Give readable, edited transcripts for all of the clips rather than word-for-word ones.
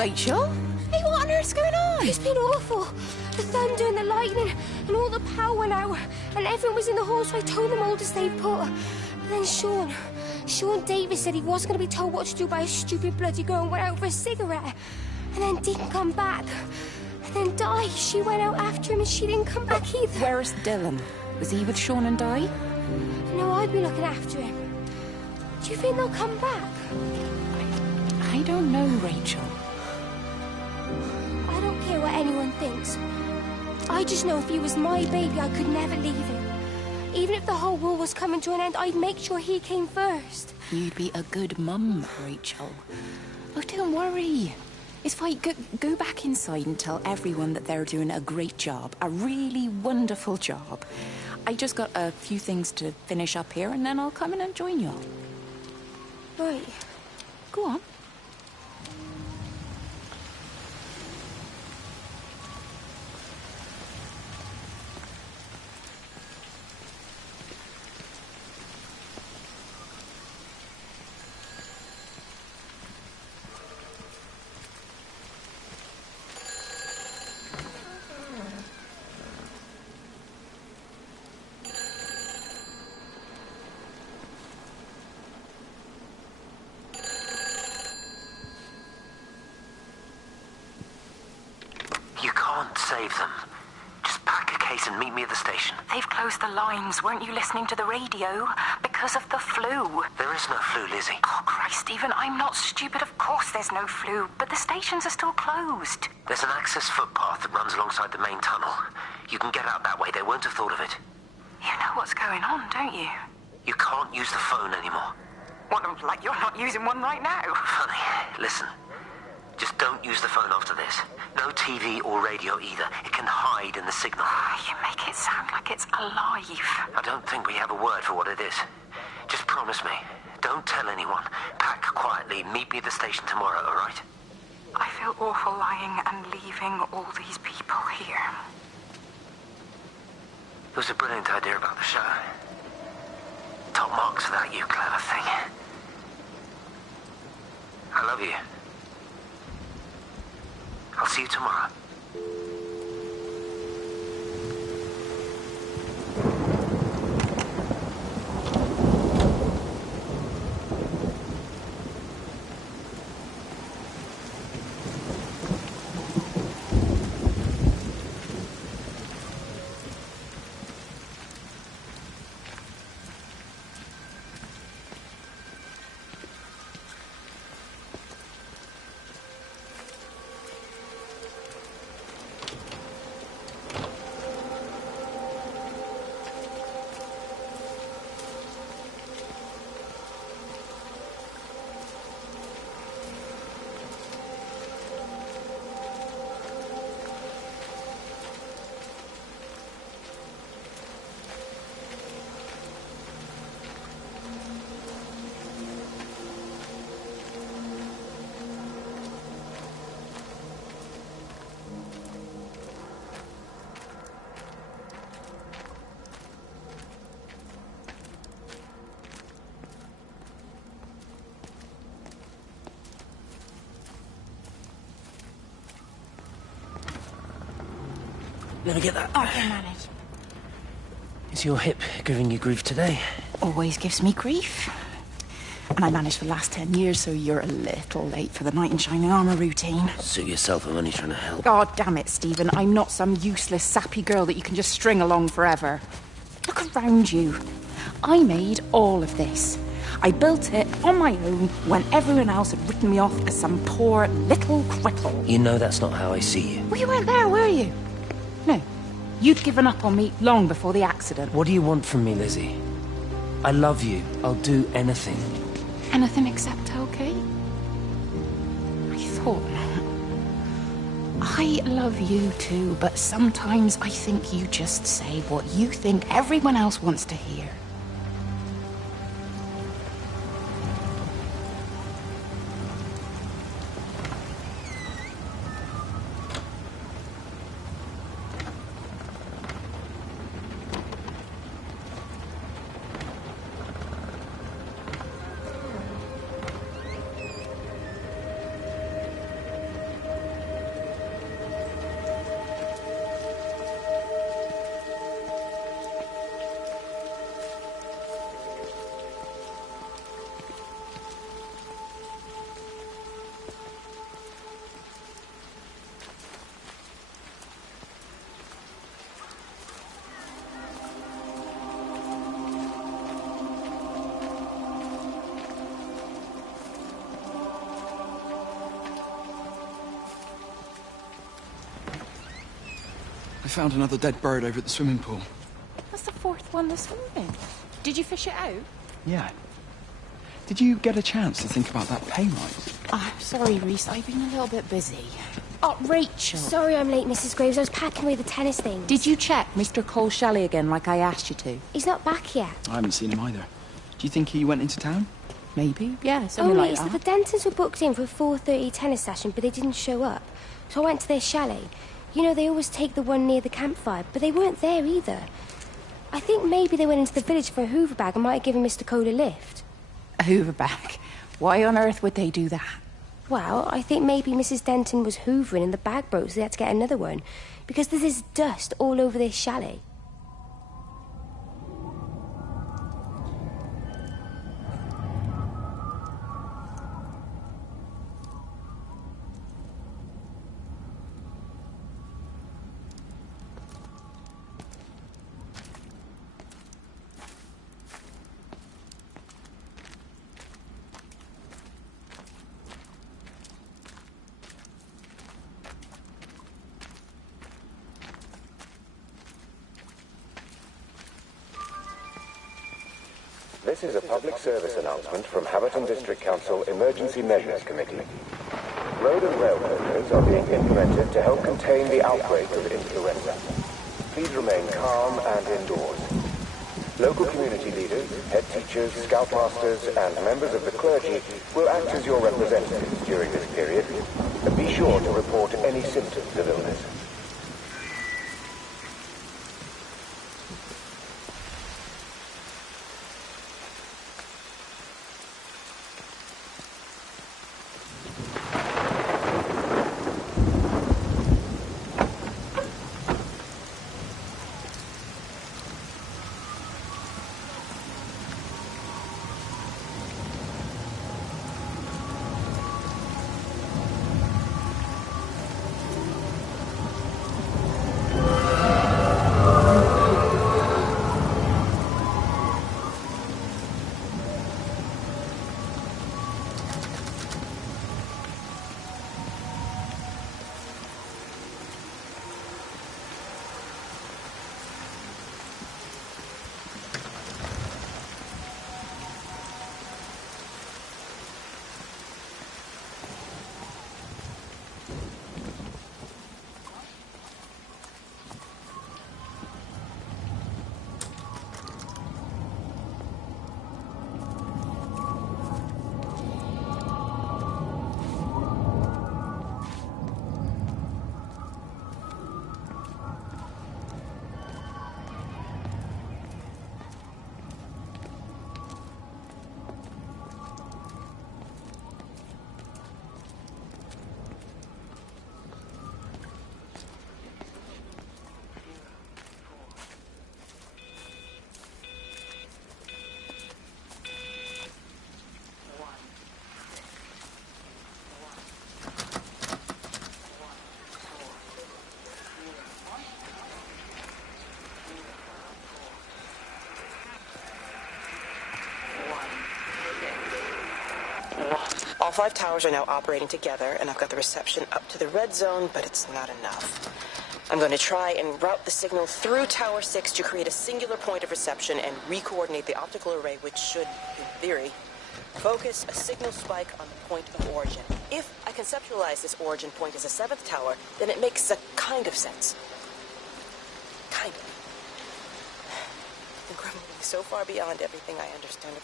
Rachel? Hey, what on earth's going on? It's been awful. The thunder and the lightning and all the power went out and everyone was in the hall, so I told them all to stay put. But then Sean Davis said he wasn't going to be told what to do by a stupid bloody girl and went out for a cigarette. And then didn't come back. And then Di, she went out after him and she didn't come back either. Where's Dylan? Was he with Sean and Di? No, I'd be looking after him. Do you think they'll come back? I don't know, Rachel. I don't care what anyone thinks. I just know if he was my baby, I could never leave him. Even if the whole world was coming to an end, I'd make sure he came first. You'd be a good mum, Rachel. Oh, don't worry. It's fine. Go back inside and tell everyone that they're doing a great job. A really wonderful job. I just got a few things to finish up here, and then I'll come in and join you all. Right. Go on. Save them. Just pack a case and meet me at the station. They've closed the lines. Weren't you listening to the radio? Because of the flu. There is no flu, Lizzie. Oh, Christ, Stephen, I'm not stupid. Of course there's no flu, but the stations are still closed. There's an access footpath that runs alongside the main tunnel. You can get out that way. They won't have thought of it. You know what's going on, don't you? You can't use the phone anymore. What, like you're not using one right now? Funny. Listen. Just don't use the phone after this. No TV or radio either. It can hide in the signal. You make it sound like it's alive. I don't think we have a word for what it is. Just promise me. Don't tell anyone. Pack quietly. Meet me at the station tomorrow, all right? I feel awful lying and leaving all these people here. It was a brilliant idea about the show. Top marks for that, you clever thing. I love you. I'll see you tomorrow. Let me get that. I can manage. Is your hip giving you grief today? Always gives me grief. And I managed for the last 10 years, so you're a little late for the knight in shining armour routine. Suit yourself, I'm only trying to help. God damn it, Stephen. I'm not some useless, sappy girl that you can just string along forever. Look around you. I made all of this. I built it on my own when everyone else had written me off as some poor little cripple. You know that's not how I see you. Well, you weren't there, were you? No. You'd given up on me long before the accident. What do you want from me, Lizzie? I love you. I'll do anything. Anything except okay? I thought not. I love you too, but sometimes I think you just say what you think everyone else wants to hear. found another dead bird over at the swimming pool. That's the fourth one this morning. Did you fish it out? Yeah. Did you get a chance to think about that pay rise? Oh, sorry, Reese. I've been a little bit busy. Oh, Rachel. Sorry I'm late, Mrs. Graves. I was packing away the tennis things. Did you check Mr. Cole Shelley again like I asked you to? He's not back yet. I haven't seen him either. Do you think he went into town? Maybe, yeah, something like So that. the Dentons were booked in for a 4:30 tennis session, but they didn't show up. So I went to their chalet. You know, they always take the one near the campfire, but they weren't there either. I think maybe they went into the village for a hoover bag and might have given Mr. Cole a lift. A hoover bag? Why on earth would they do that? Well, I think maybe Mrs. Denton was hoovering and the bag broke, so they had to get another one. Because there's this dust all over this chalet. This is a public service announcement from Haverton District Council Emergency Measures Committee. Road and rail closures are being implemented to help contain the outbreak of influenza. Please remain calm and indoors. Local community leaders, head teachers, scoutmasters, and members of the clergy will act as your representatives during this period, and be sure to report any symptoms of illness. All 5 towers are now operating together, and I've got the reception up to the red zone, but it's not enough. I'm going to try and route the signal through Tower 6 to create a singular point of reception and re-coordinate the optical array, which should, in theory, focus a signal spike on the point of origin. If I conceptualize this origin point as a 7th tower, then it makes a kind of sense. Kind of. I think we're moving so far beyond everything I understand.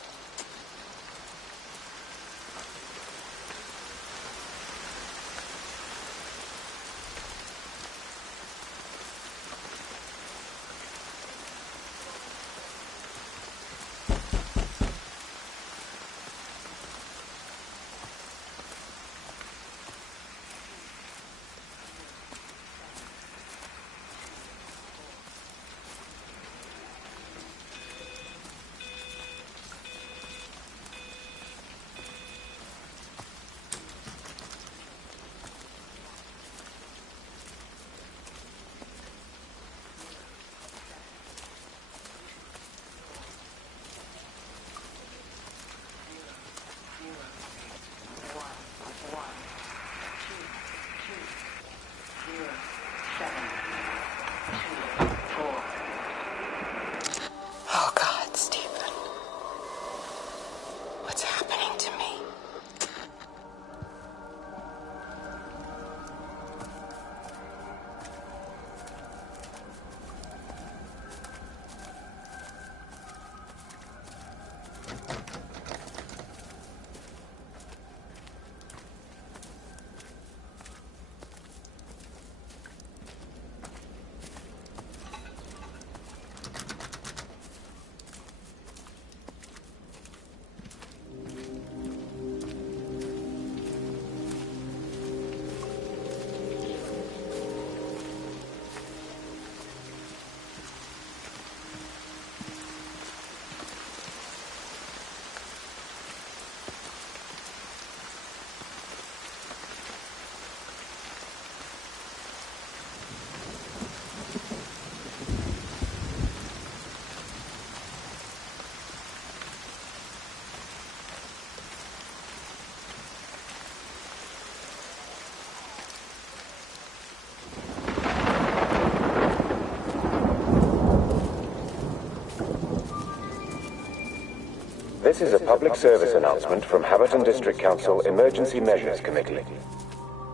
This is a public service announcement from Haverton District Council Emergency Measures Committee.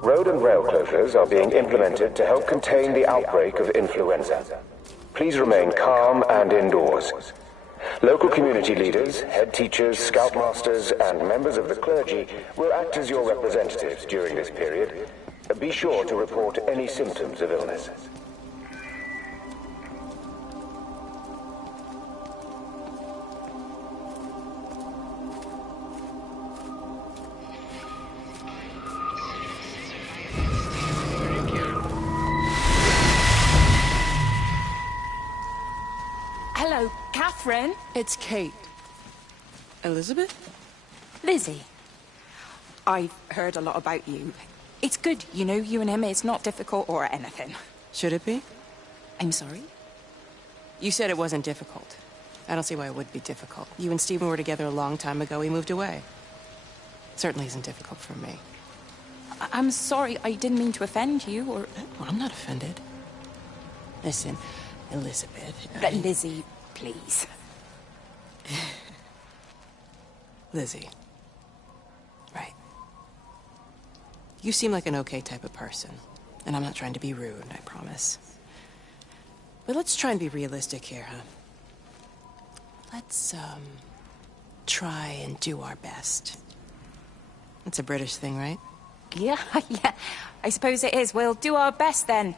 Road and rail closures are being implemented to help contain the outbreak of influenza. Please remain calm and indoors. Local community leaders, head teachers, scoutmasters, and members of the clergy will act as your representatives during this period. Be sure to report any symptoms of illness. Hello, Catherine. It's Kate. Elizabeth? Lizzie. I've heard a lot about you. It's good, you know, you and him. It's not difficult or anything. Should it be? I'm sorry? You said it wasn't difficult. I don't see why it would be difficult. You and Stephen were together a long time ago. He moved away. It certainly isn't difficult for me. I'm sorry. I didn't mean to offend you, or... Well, I'm not offended. Listen, Elizabeth... Lizzie, please. Lizzie. Right. You seem like an okay type of person. And I'm not trying to be rude, I promise. But let's try and be realistic here, huh? Let's, try and do our best. That's a British thing, right? Yeah, yeah. I suppose it is. We'll do our best, then.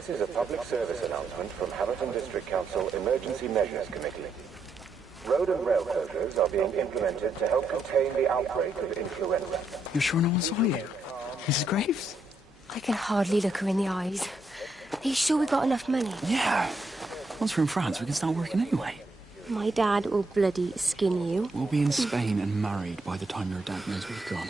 This is a public service announcement from Haverton District Council Emergency Measures Committee. Road and rail closures are being implemented to help contain the outbreak of influenza. You're sure no one saw you? Mrs. Graves? I can hardly look her in the eyes. Are you sure we got enough money? Yeah. Once we're in France, we can start working anyway. My dad will bloody skin you. We'll be in Spain and married by the time your dad knows we've gone.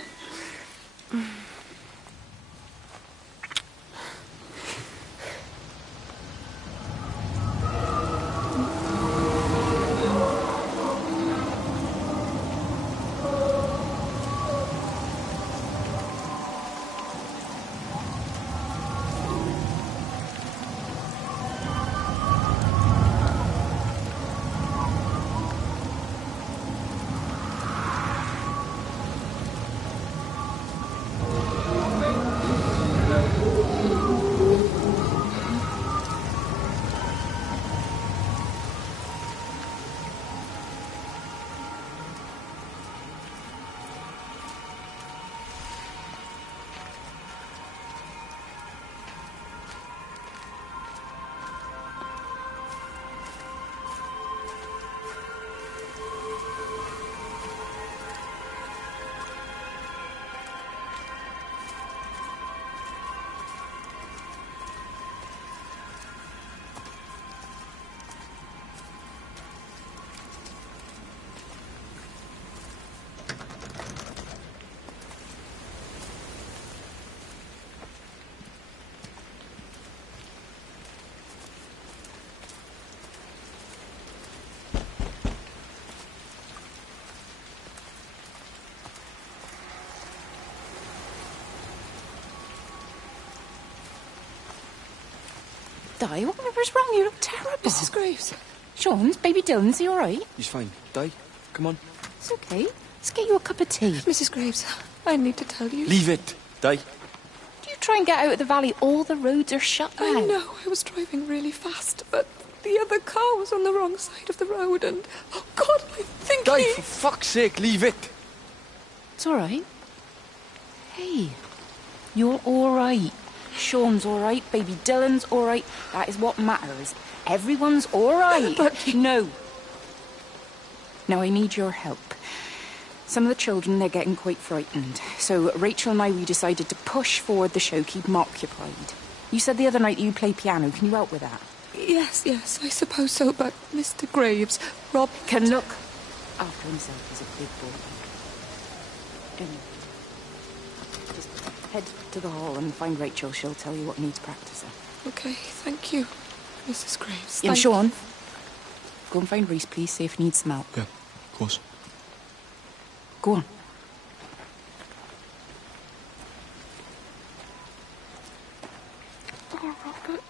Di, whatever's wrong? You look terrible. Mrs. Graves. Sean's baby Dylan's he all right? He's fine. Di, come on. It's okay. Let's get you a cup of tea. Mrs. Graves, I need to tell you. Leave it, Di. Do you try and get out of the valley? All the roads are shut now. I know, I was driving really fast, but the other car was on the wrong side of the road and... Oh, God, I think Di, he... for fuck's sake, leave it. It's all right. Hey, you're all right. Sean's all right. Baby Dylan's all right. That is what matters. Everyone's all right. But... No. Now, I need your help. Some of the children, they're getting quite frightened. So Rachel and I, we decided to push forward the show, keep them occupied. You said the other night you play piano. Can you help with that? Yes, I suppose so, but Mr. Graves, Rob... Can look after himself as a big boy. Anyway, just head to the hall and find Rachel. She'll tell you what needs practicing. Okay, thank you, Mrs. Graves. And Sean, go and find Reese, please, see if he needs some help. Yeah, of course. Go on. Oh, Robert.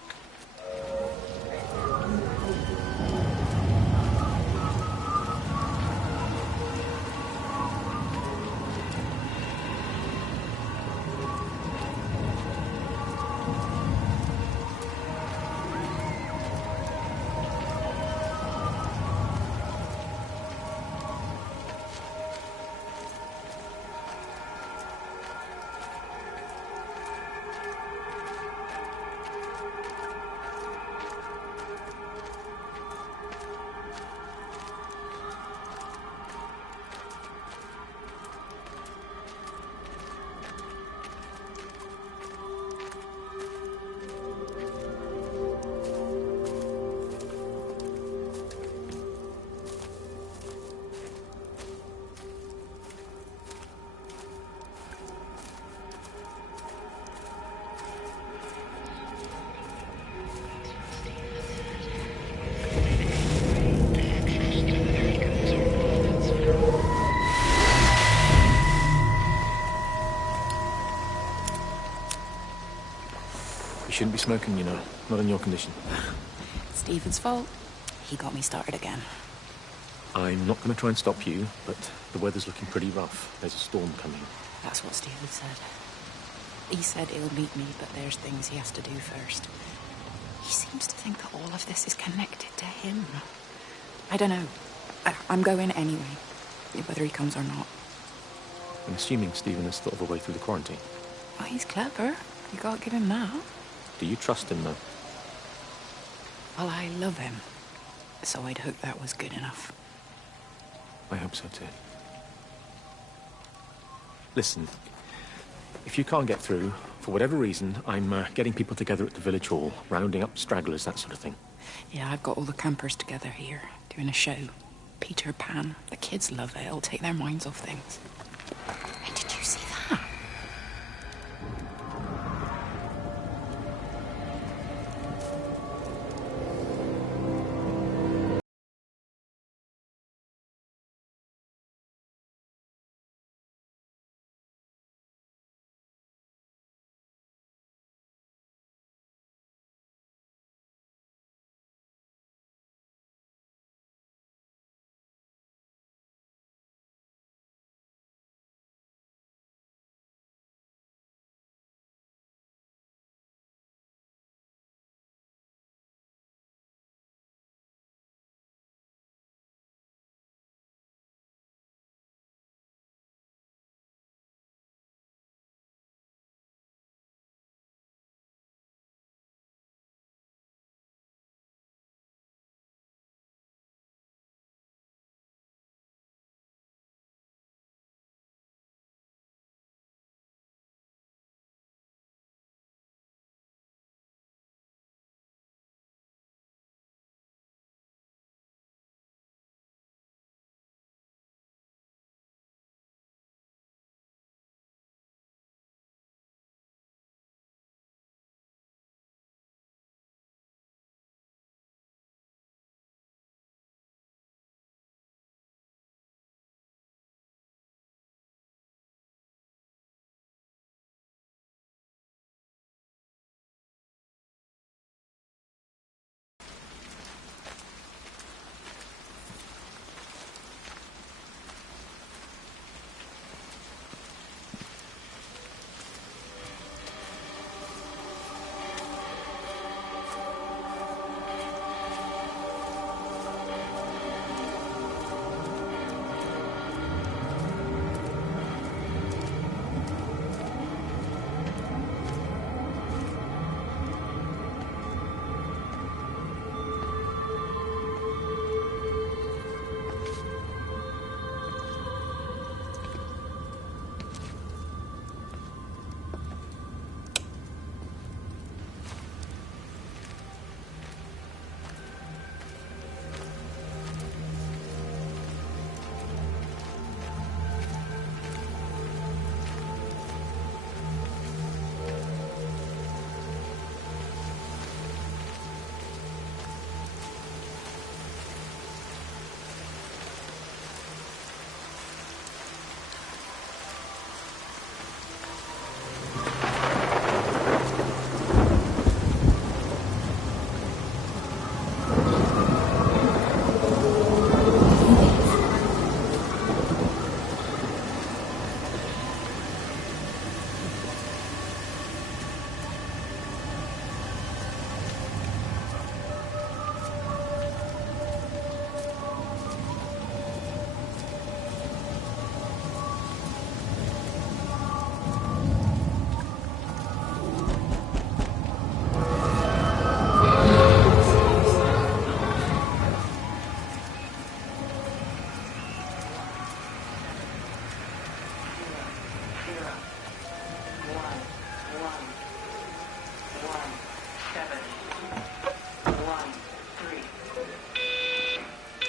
You shouldn't be smoking, you know. Not in your condition. Stephen's fault. He got me started again. I'm not going to try and stop you, but the weather's looking pretty rough. There's a storm coming. That's what Stephen said. He said he'll meet me, but there's things he has to do first. He seems to think that all of this is connected to him. I don't know. I'm going anyway, whether he comes or not. I'm assuming Stephen has thought of a way through the quarantine. Oh, he's clever. You can't give him that. Do you trust him, though? Well, I love him. So I'd hope that was good enough. I hope so too. Listen, if you can't get through, for whatever reason, I'm getting people together at the village hall, rounding up stragglers, that sort of thing. Yeah, I've got all the campers together here, doing a show. Peter Pan. The kids love it. It'll take their minds off things. Hey, did you see that?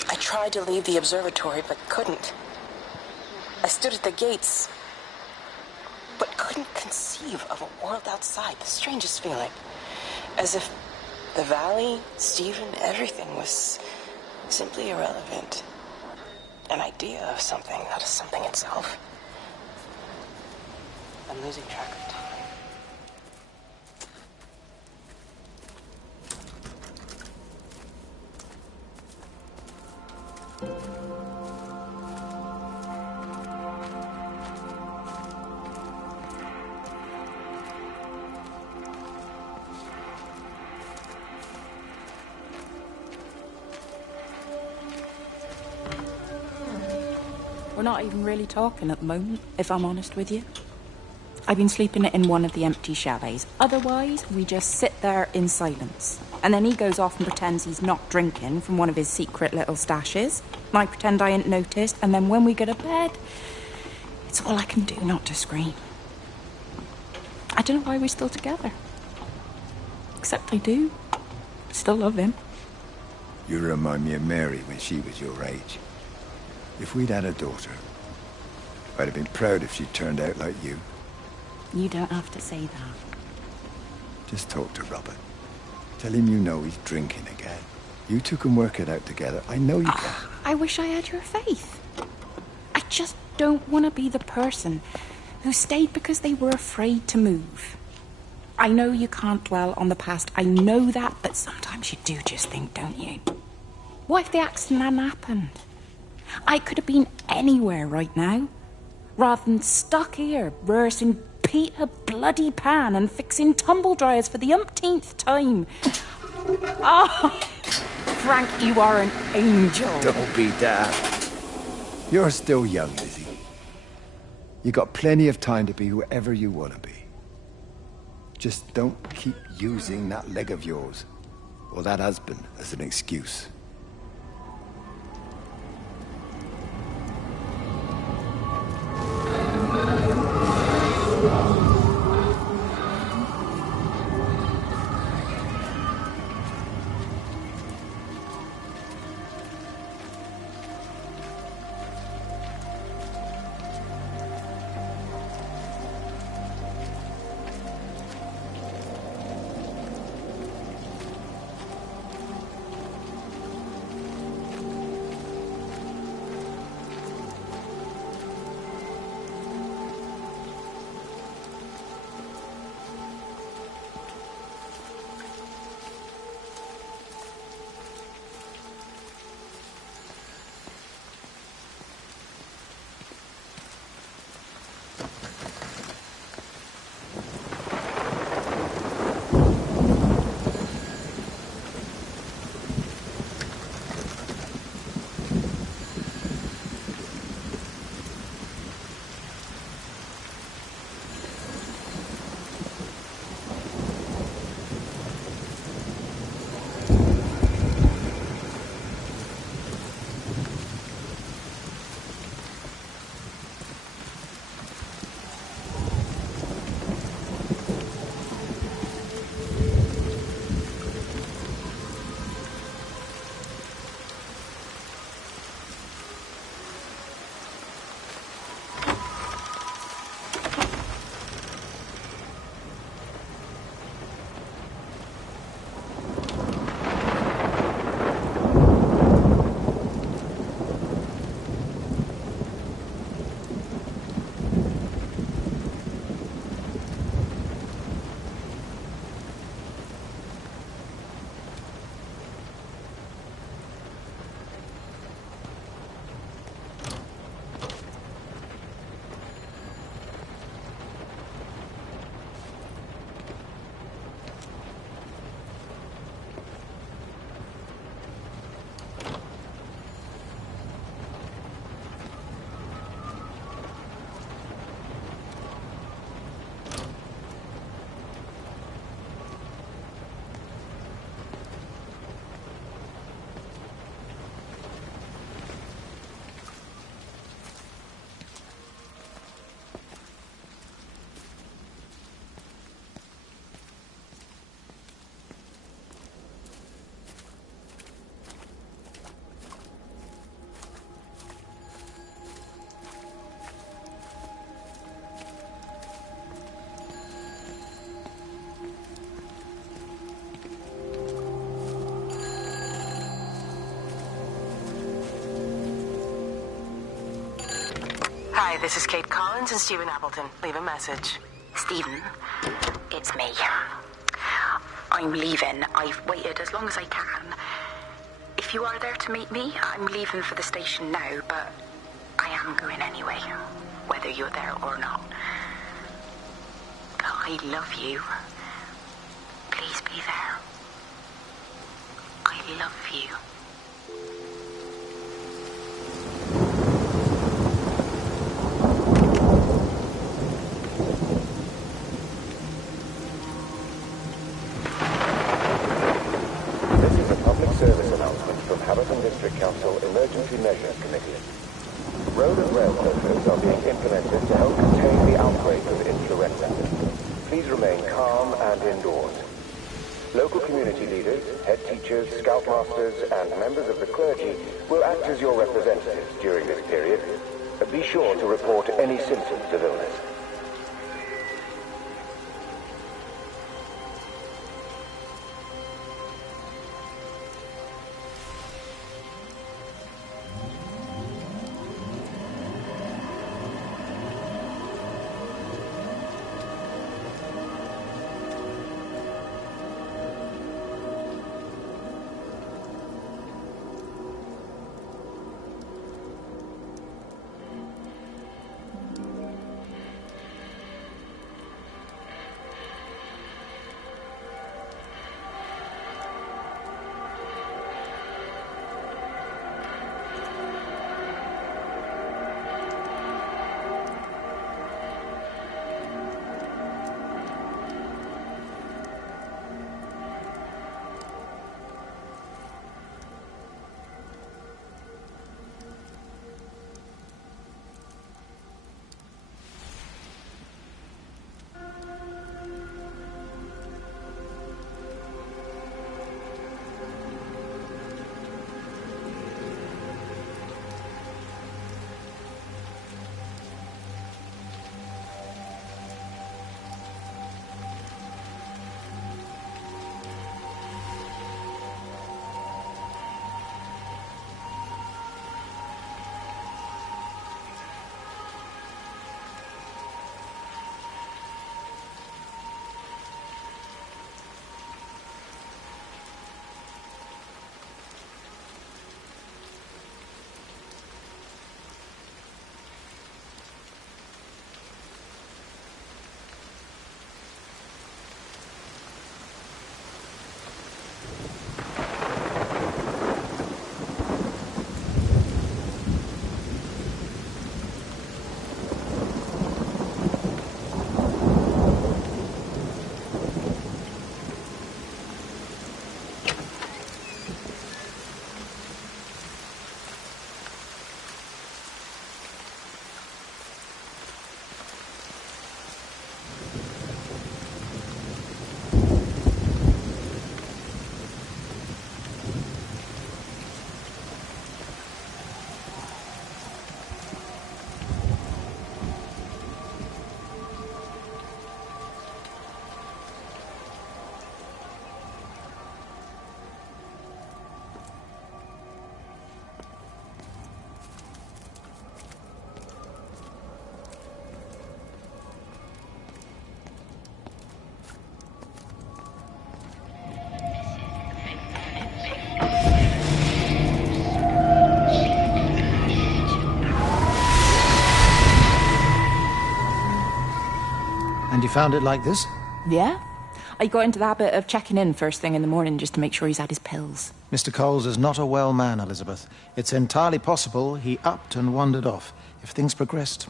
I tried to leave the observatory, but couldn't. I stood at the gates, but couldn't conceive of a world outside. The strangest feeling. As if the valley, Stephen, everything was simply irrelevant. An idea of something, not a something itself. I'm losing track of time. We're not even really talking at the moment, if I'm honest with you. I've been sleeping in one of the empty chalets. Otherwise, we just sit there in silence. And then he goes off and pretends he's not drinking from one of his secret little stashes. And I pretend I ain't noticed, and then when we go to bed, it's all I can do not to scream. I don't know why we're still together. Except I do. Still love him. You remind me of Mary when she was your age. If we'd had a daughter, I'd have been proud if she turned out like you. You don't have to say that. Just talk to Robert. Tell him you know he's drinking again. You two can work it out together. I know you can. I wish I had your faith. I just don't want to be the person who stayed because they were afraid to move. I know you can't dwell on the past. I know that, but sometimes you do just think, don't you? What if the accident hadn't happened? I could have been anywhere right now, rather than stuck here, rehearsing Peter Bloody Pan and fixing tumble dryers for the umpteenth time. Oh, Frank, you are an angel. Don't be daft. You're still young, Lizzie. You got plenty of time to be whoever you want to be. Just don't keep using that leg of yours, or that husband, as an excuse. Hi, this is Kate Collins and Stephen Appleton. Leave a message. Stephen, it's me. I'm leaving. I've waited as long as I can. If you are there to meet me, I'm leaving for the station now, but I am going anyway, whether you're there or not. But I love you. Please be there. I love you. Council Emergency Measures Committee. Road and rail closures are being implemented to help contain the outbreak of influenza. Please remain calm and indoors. Local community leaders, head teachers, scoutmasters, and members of the clergy will act as your representatives during this period. Be sure to report any symptoms of illness. And you found it like this? Yeah. I got into the habit of checking in first thing in the morning just to make sure he's had his pills. Mr. Coles is not a well man, Elizabeth. It's entirely possible he upped and wandered off. If things progressed,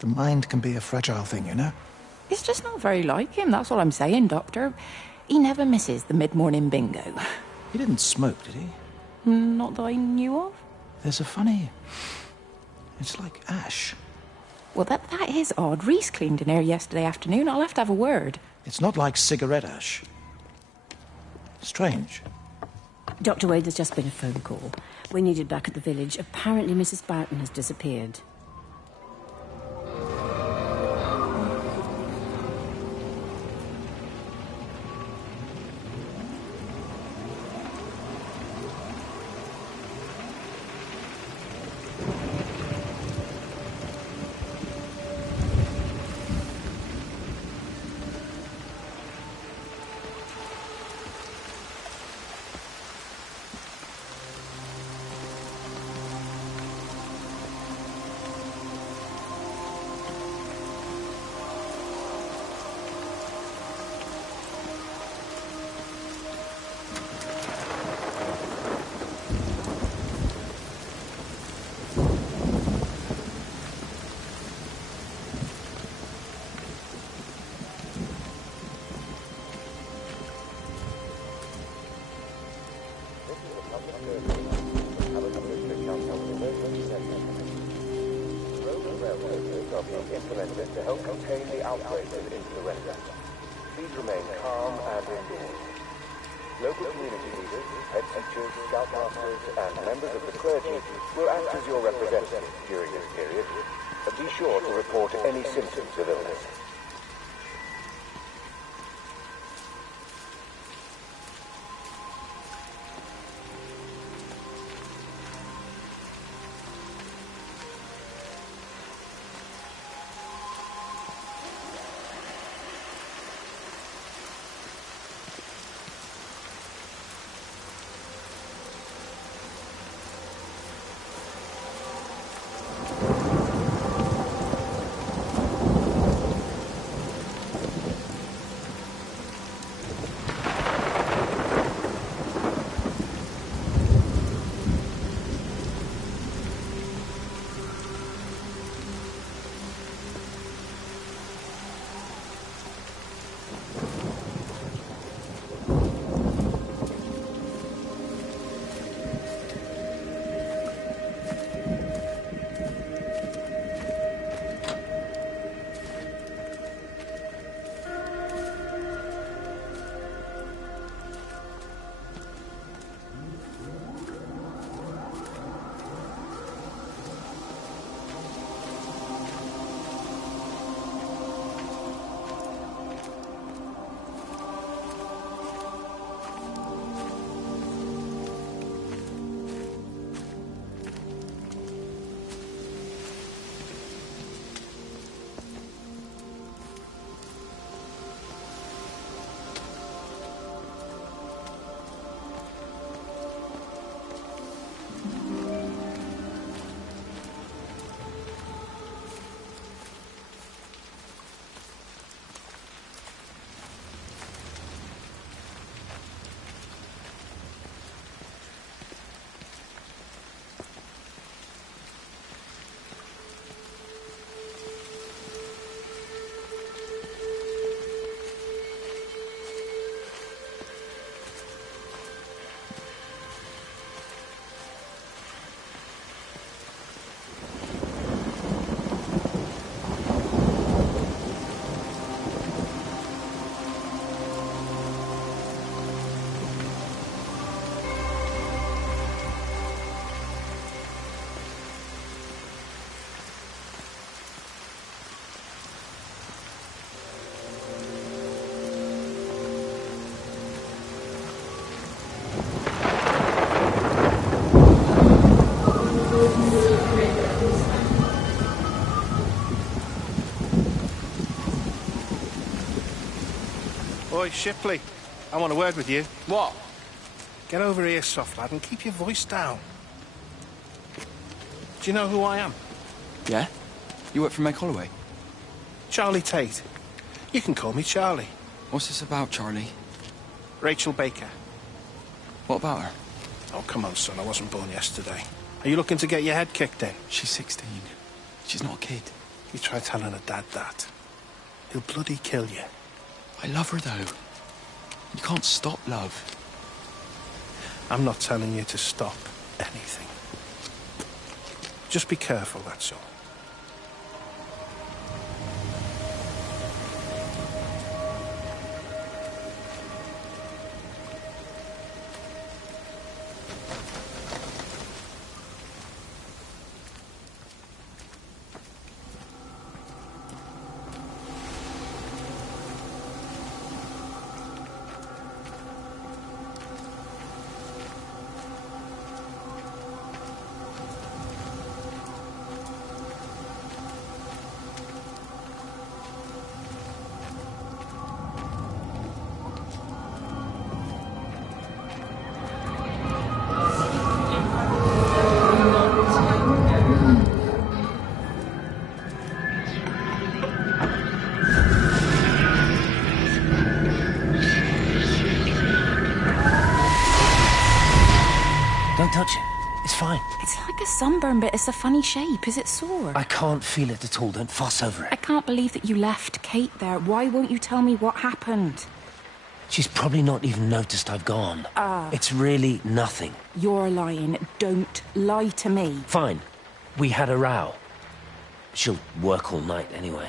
the mind can be a fragile thing, you know? It's just not very like him, that's all I'm saying, Doctor. He never misses the mid-morning bingo. He didn't smoke, did he? Not that I knew of. There's a funny... It's like ash. Well, that is odd. Reese cleaned in here yesterday afternoon. I'll have to have a word. It's not like cigarette ash. Strange. Dr. Wade, there's just been a phone call. We're needed back at the village. Apparently Mrs. Boughton has disappeared. implemented to help contain the outbreak of influenza. Please remain calm and indoors. Local community leaders, head teachers, scoutmasters, and members of the clergy will act as your representatives during this period. But be sure to report any symptoms of illness. Oi, Shipley, I want a word with you. What? Get over here, soft lad, and keep your voice down. Do you know who I am? Yeah? You work for Meg Holloway? Charlie Tate. You can call me Charlie. What's this about, Charlie? Rachel Baker. What about her? Oh, come on, son, I wasn't born yesterday. Are you looking to get your head kicked in? She's 16. She's not a kid. You try telling her dad that. He'll bloody kill you. I love her, though. You can't stop love. I'm not telling you to stop anything. Just be careful, that's all. Don't touch it. It's fine. It's like a sunburn, but it's a funny shape. Is it sore? I can't feel it at all. Don't fuss over I it. can't believe that you left Kate there. Why won't you tell me what happened? She's probably not even noticed I've gone. It's really nothing. You're lying. Don't lie to me. Fine. We had a row. She'll work all night anyway.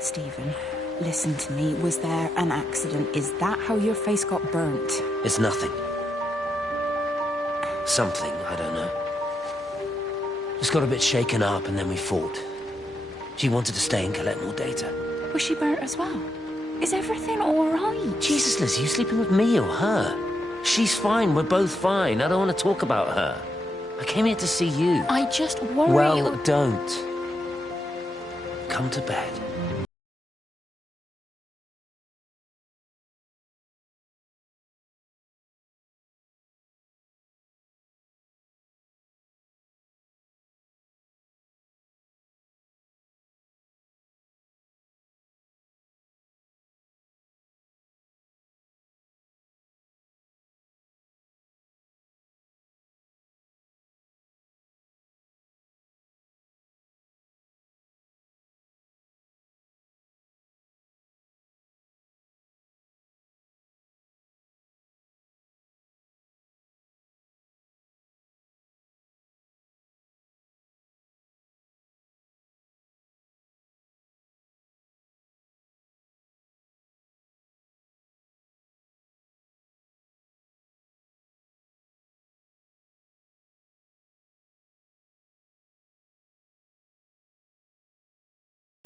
Stephen, listen to me. Was there an accident? Is that how your face got burnt? It's nothing. Something, I don't know. Just got a bit shaken up and then we fought. She wanted to stay and collect more data. Was she burnt as well? Is everything all right? Jesus, Liz, are you sleeping with me or her? She's fine, we're both fine. I don't want to talk about her. I came here to see you. I just worry... Well, don't. Come to bed.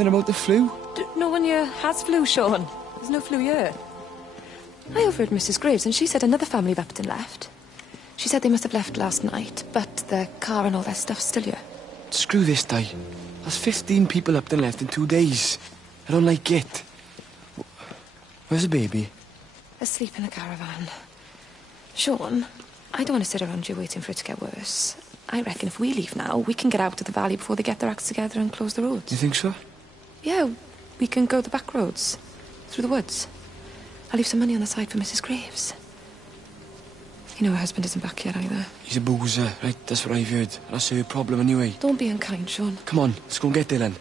About the flu? No one here has flu, Sean. There's no flu here. I overheard Mrs. Graves, and she said another family of Upton left. She said they must have left last night, but their car and all their stuff's still here. Screw this, Di. There's 15 people up and left in 2 days. I don't like it. Where's the baby? Asleep in a caravan. Sean, I don't want to sit around here waiting for it to get worse. I reckon if we leave now, we can get out of the valley before they get their acts together and close the roads. You think so? Yeah, we can go the back roads, through the woods. I'll leave some money on the side for Mrs. Graves. You know her husband isn't back yet either. He's a boozer, right? That's what I've heard. That's your problem anyway. Don't be unkind, Sean. Come on, let's go and get Dylan.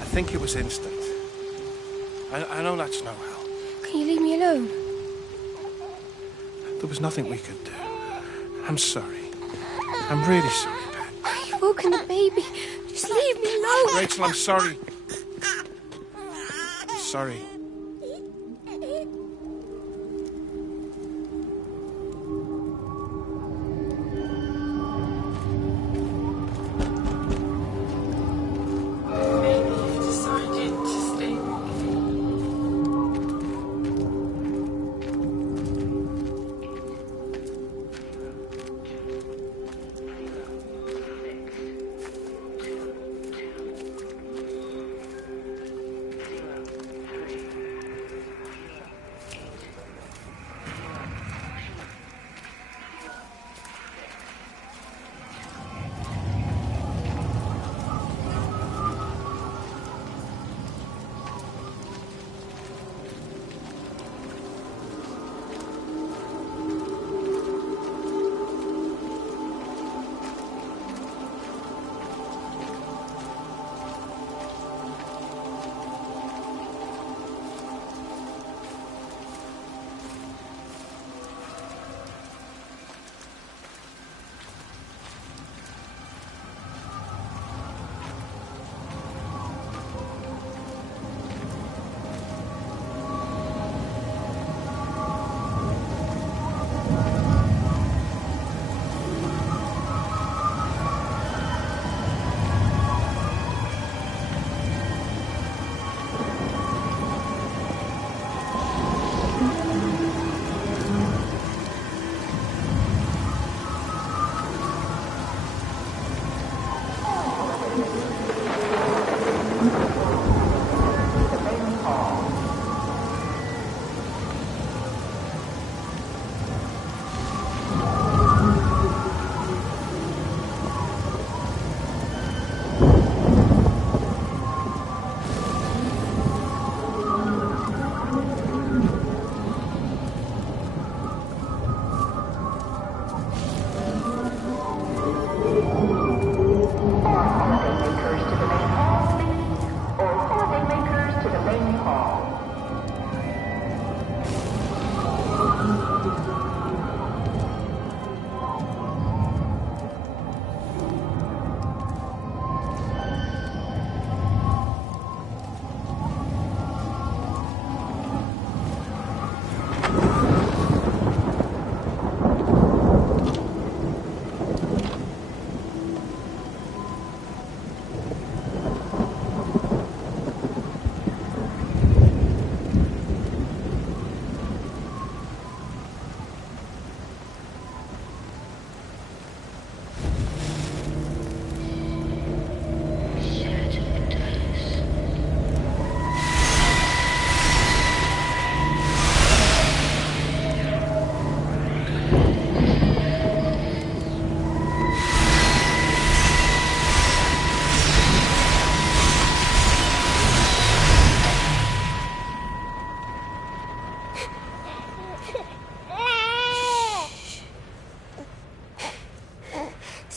I think it was instant. I know that's no help. Can you leave me alone? There was nothing we could do. I'm sorry. I'm really sorry, Pet. You've woken the baby. Just leave me alone. Rachel, I'm sorry. I'm sorry.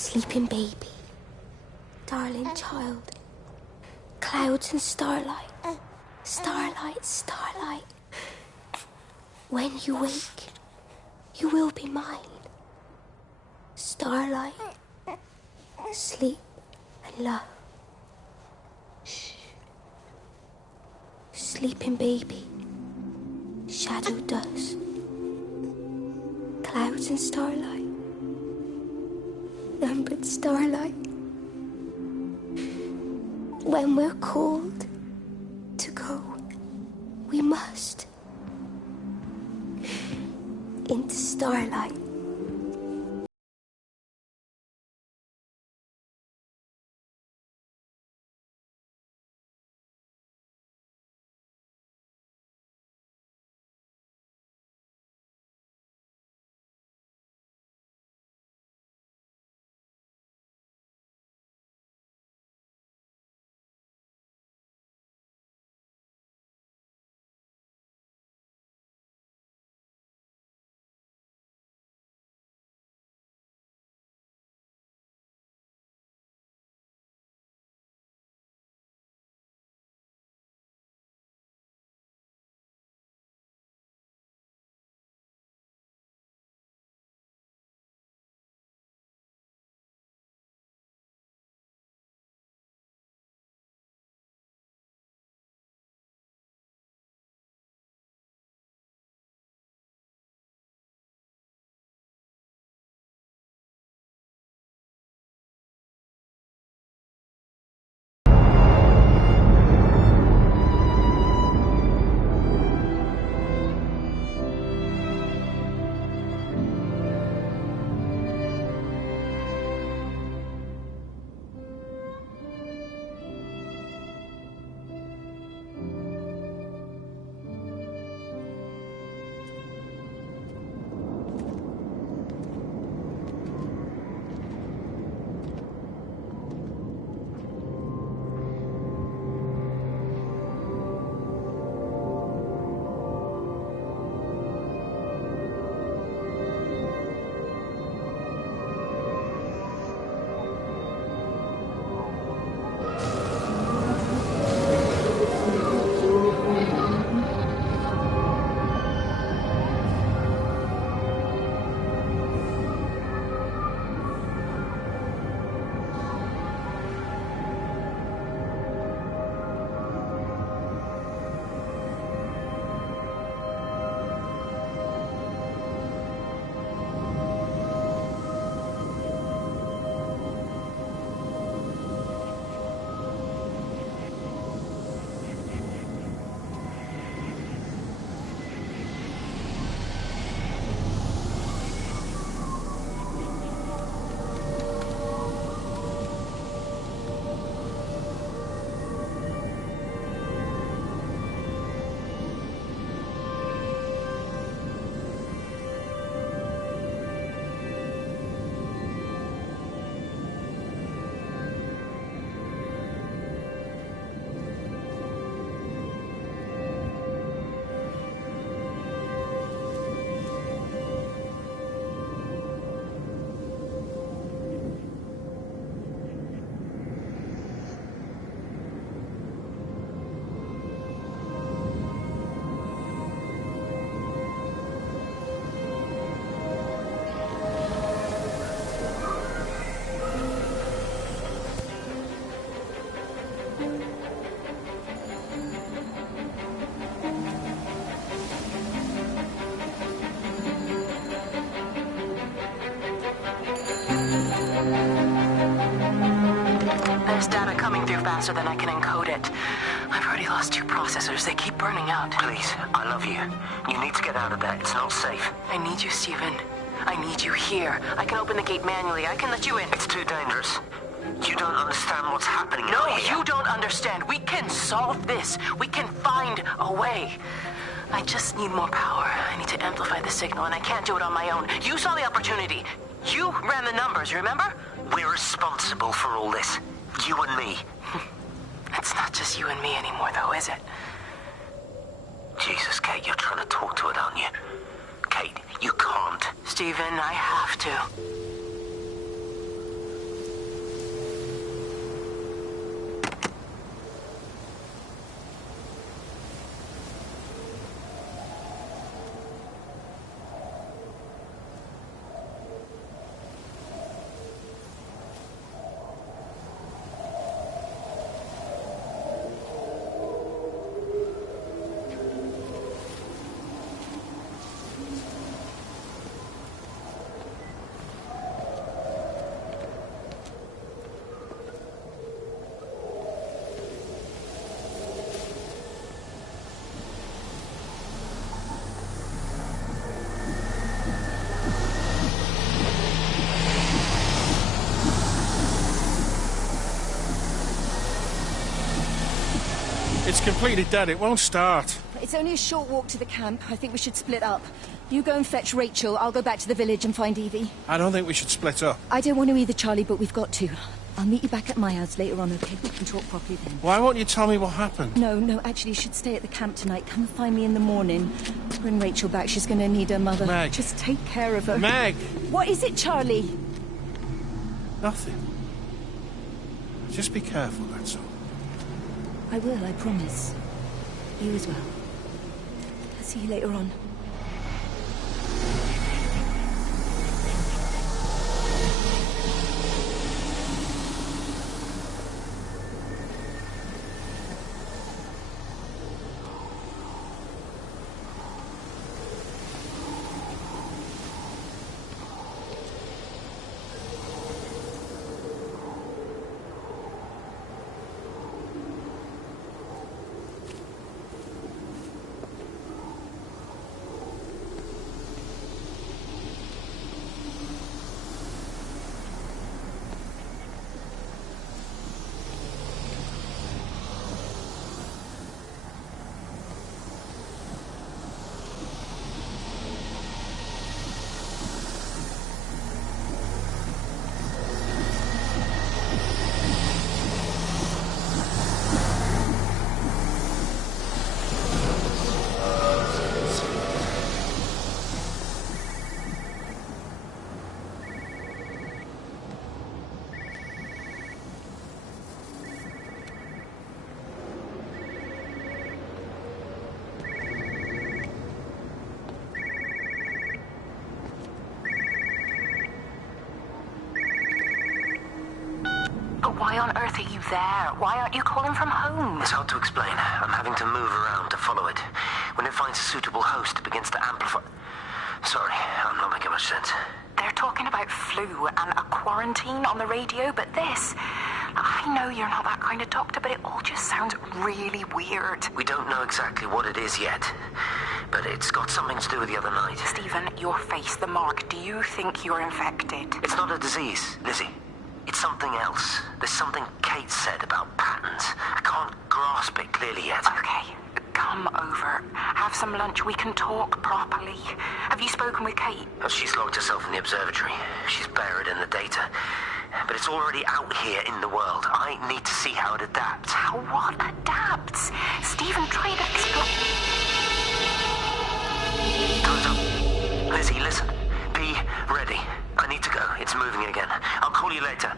Sleeping baby. Darling child. Clouds and starlight. Starlight, starlight. When you wake, you will be mine. Starlight. Sleep and love. Shh. Sleeping baby. Shadow dust. Clouds and starlight. Numbered starlight. When we're called to go, we must. Into starlight. There's data coming through faster than I can encode it. I've already lost 2 processors. They keep burning out. Please, I love you. You need to get out of there. It's not safe. I need you, Stephen. I need you here. I can open the gate manually. I can let you in. It's too dangerous. You don't understand what's happening No, out here. you don't understand. We can solve this. We can find a way. I just need more power. I need to amplify the signal, and I can't do it on my own. You saw the opportunity. You ran the numbers, remember? We're responsible for all this. You and me. It's not just you and me anymore, though, is it? Jesus, Kate, you're trying to talk to it, aren't you? Kate, you can't. Stephen, I have to. completely dead. It won't start. It's only a short walk to the camp. I think we should split up. You go and fetch Rachel. I'll go back to the village and find Evie. I don't think we should split up. I don't want to either, Charlie, but we've got to. I'll meet you back at my house later on, okay? We can talk properly then. Why won't you tell me what happened? No, actually, you should stay at the camp tonight. Come and find me in the morning. Bring Rachel back. She's going to need her mother. Meg. Just take care of her. Meg! What is it, Charlie? Nothing. Just be careful, that's all. I will, I promise. You as well. I'll see you later on. Why on earth are you there? Why aren't you calling from home? It's hard to explain. I'm having to move around to follow it. When it finds a suitable host, it begins to amplify... Sorry, I'm not making much sense. They're talking about flu and a quarantine on the radio, but this... I know you're not that kind of doctor, but it all just sounds really weird. We don't know exactly what it is yet, but it's got something to do with the other night. Stephen, your face, the mark, do you think you're infected? It's not a disease, Lizzie. It's something else. There's something Kate said about patterns. I can't grasp it clearly yet. Okay, come over. Have some lunch. We can talk properly. Have you spoken with Kate? She's locked herself in the observatory. She's buried in the data. But it's already out here in the world. I need to see how it adapts. How what adapts? Stephen, try to explain. Time's up. Lizzie, listen. Be ready. I need to go. It's moving again. I'll call you later.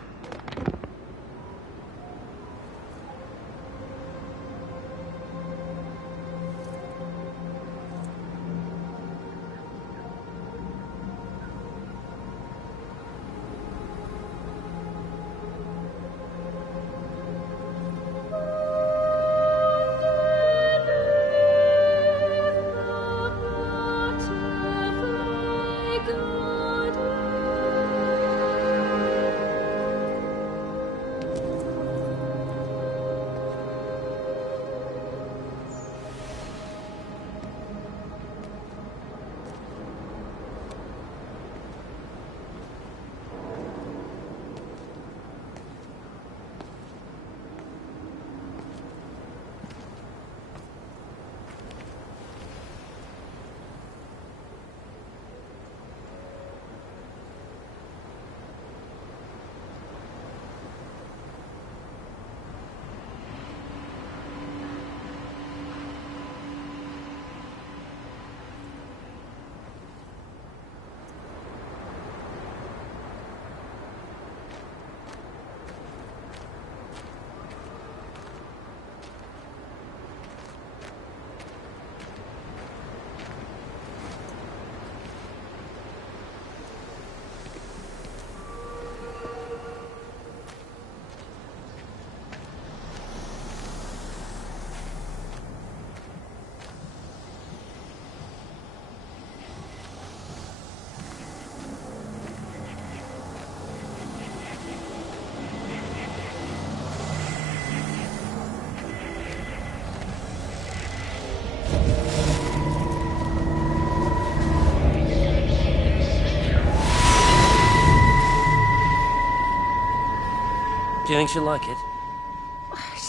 Do you think she'll like it?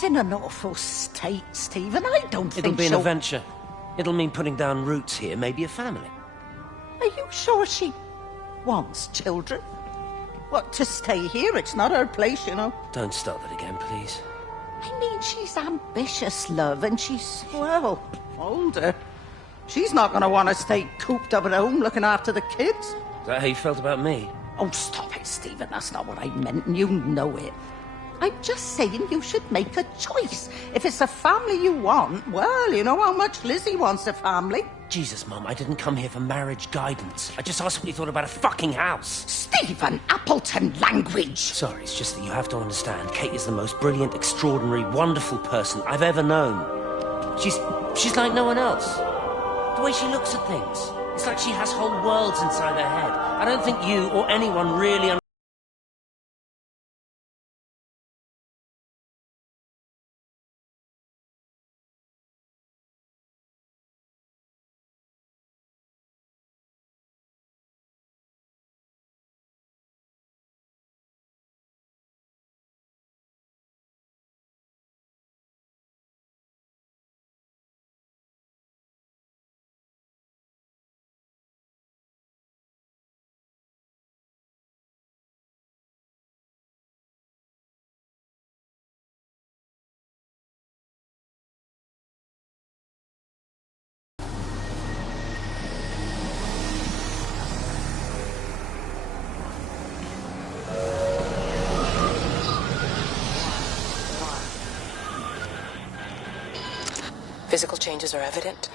She's in an awful state, Stephen. I don't think It'll be an she'll... adventure. It'll mean putting down roots here, maybe a family. Are you sure she wants children? What, to stay here? It's not her place, you know. Don't start that again, please. I mean, she's ambitious, love, and she's, well, older. She's not going to want to stay cooped up at home looking after the kids. Is that how you felt about me? Oh, stop it, Stephen. That's not what I meant, and you know it. I'm just saying you should make a choice. If it's a family you want, well, you know how much Lizzie wants a family. Jesus, Mum, I didn't come here for marriage guidance. I just asked what you thought about a fucking house. Stephen Appleton language. Sorry, it's just that you have to understand, Kate is the most brilliant, extraordinary, wonderful person I've ever known. She's like no one else. The way she looks at things. It's like she has whole worlds inside her head. I don't think you or anyone really Physical changes are evident.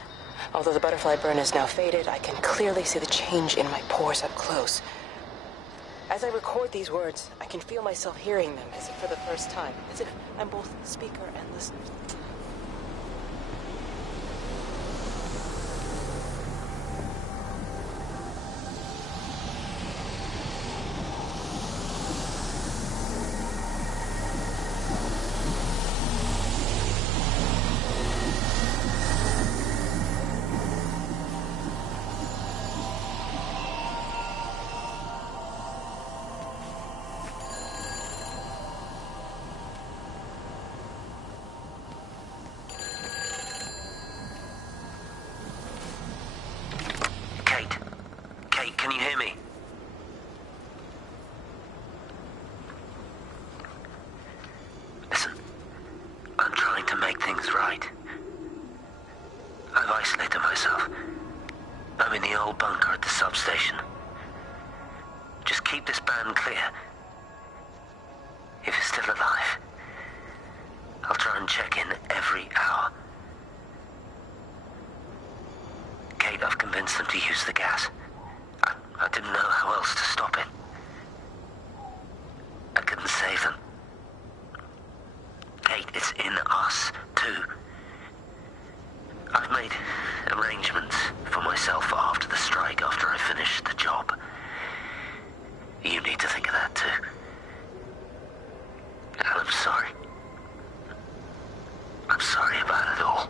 Although the butterfly burn is now faded, I can clearly see the change in my pores up close. As I record these words, I can feel myself hearing them as if for the first time, as if I'm both speaker and listener. Can you hear me? Listen, I'm trying to make things right. I've isolated myself. I'm in the old bunker at the substation. Just keep this band clear. If it's still alive, I'll try and check in every hour. Kate, I've convinced them to use the gas. I didn't know how else to stop it. I couldn't save them. Kate, it's in us, too. I've made arrangements for myself after the strike, after I finish the job. You need to think of that, too. And I'm sorry. I'm sorry about it all.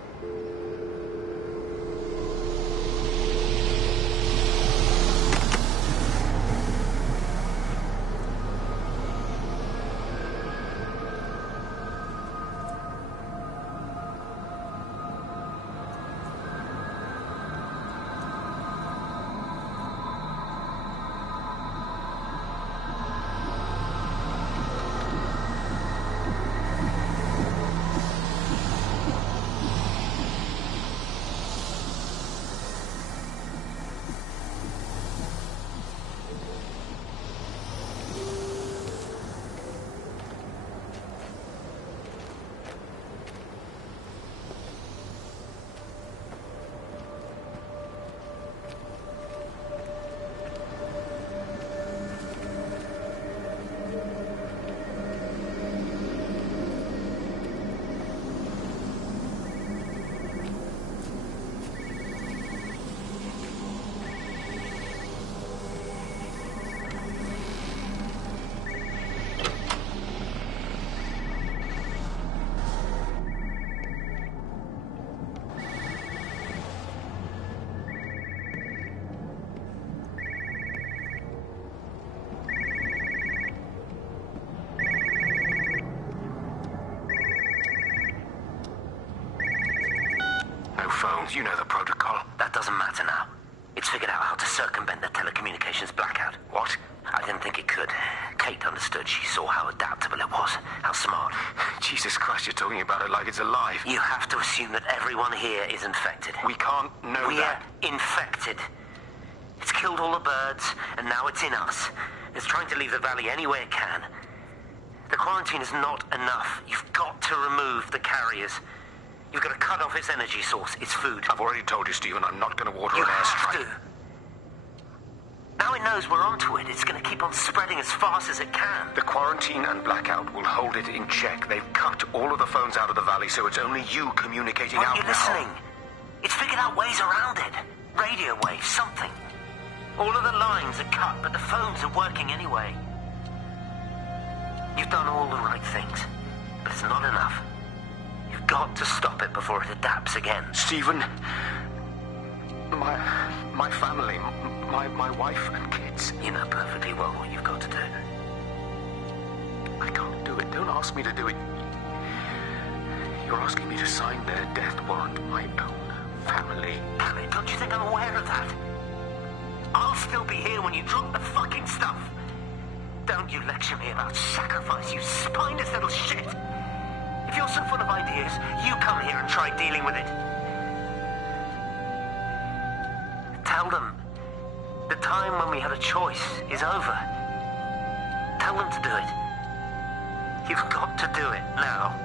communications blackout. What? I didn't think it could. Kate understood. She saw how adaptable it was. How smart. Jesus Christ, you're talking about it like it's alive. You have to assume that everyone here is infected. We can't know that. We're infected. It's killed all the birds, and now it's in us. It's trying to leave the valley any way it can. The quarantine is not enough. You've got to remove the carriers. You've got to cut off its energy source, its food. I've already told you, Stephen, I'm not going to water an airstrike. You have to. Now it knows we're onto it. It's going to keep on spreading as fast as it can. The quarantine and blackout will hold it in check. They've cut all of the phones out of the valley, so it's only you communicating out now. Are you listening? It's figured out ways around it. Radio waves, something. All of the lines are cut, but the phones are working anyway. You've done all the right things, but it's not enough. You've got to stop it before it adapts again. Stephen, my family, my wife and kids. You know perfectly well what you've got to do. I can't do it. Don't ask me to do it. You're asking me to sign their death warrant, my own family. Damn it, don't you think I'm aware of that? I'll still be here when you drop the fucking stuff. Don't you lecture me about sacrifice, you spineless little shit. If you're so full of ideas, you come here and try dealing with it. Tell them the time when we had a choice is over. Tell them to do it. You've got to do it now.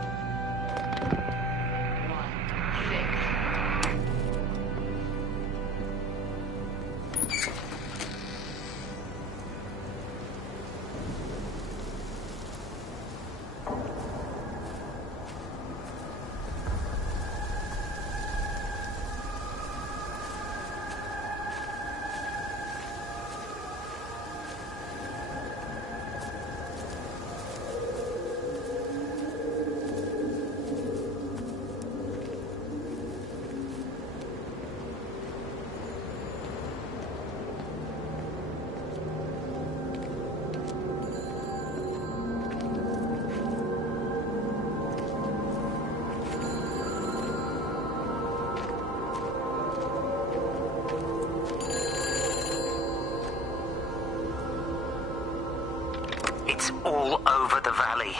It's all over the valley.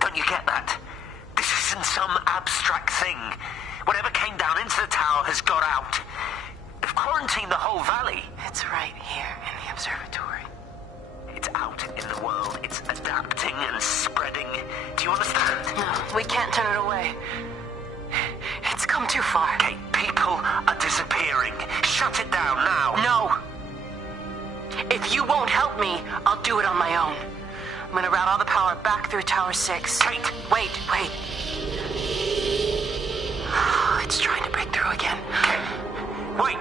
Don't you get that? This isn't some abstract thing. Whatever came down into the tower has got out. They've quarantined the whole valley. It's right here in the observatory. It's out in the world. It's adapting and spreading. Do you understand? No, we can't turn it away. It's come too far. Kate, people are disappearing. Shut it down now. No. If you won't help me, I'll do it on my own. I'm gonna route all the power back through Tower 6. Kate! Wait. It's trying to break through again. Kate! Wait!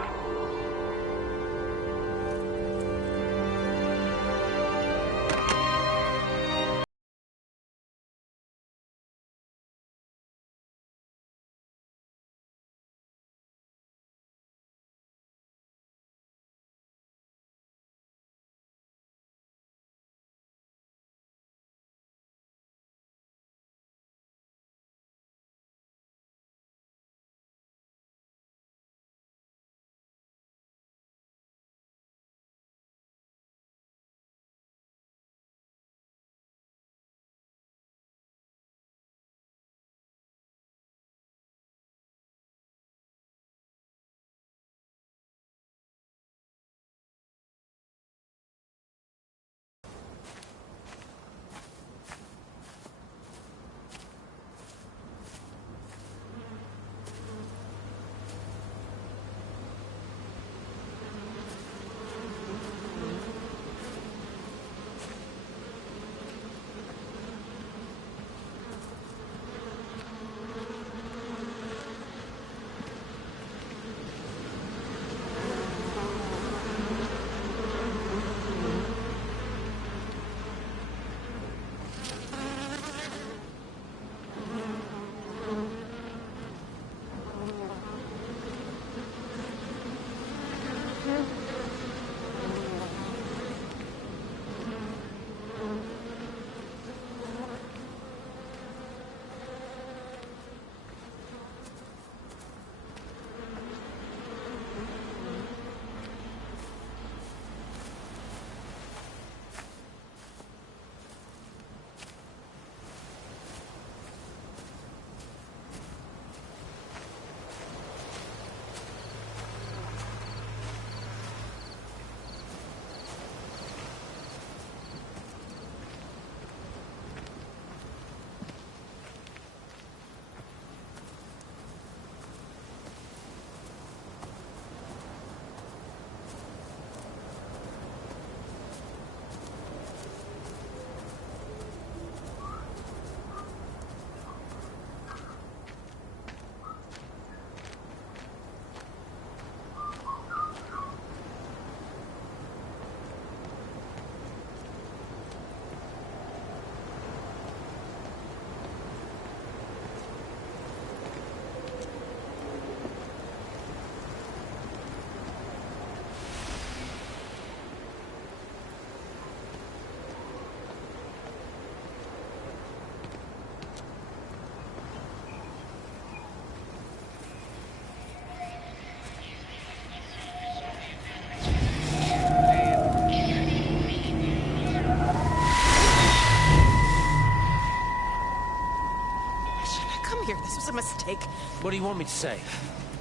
mistake. What do you want me to say?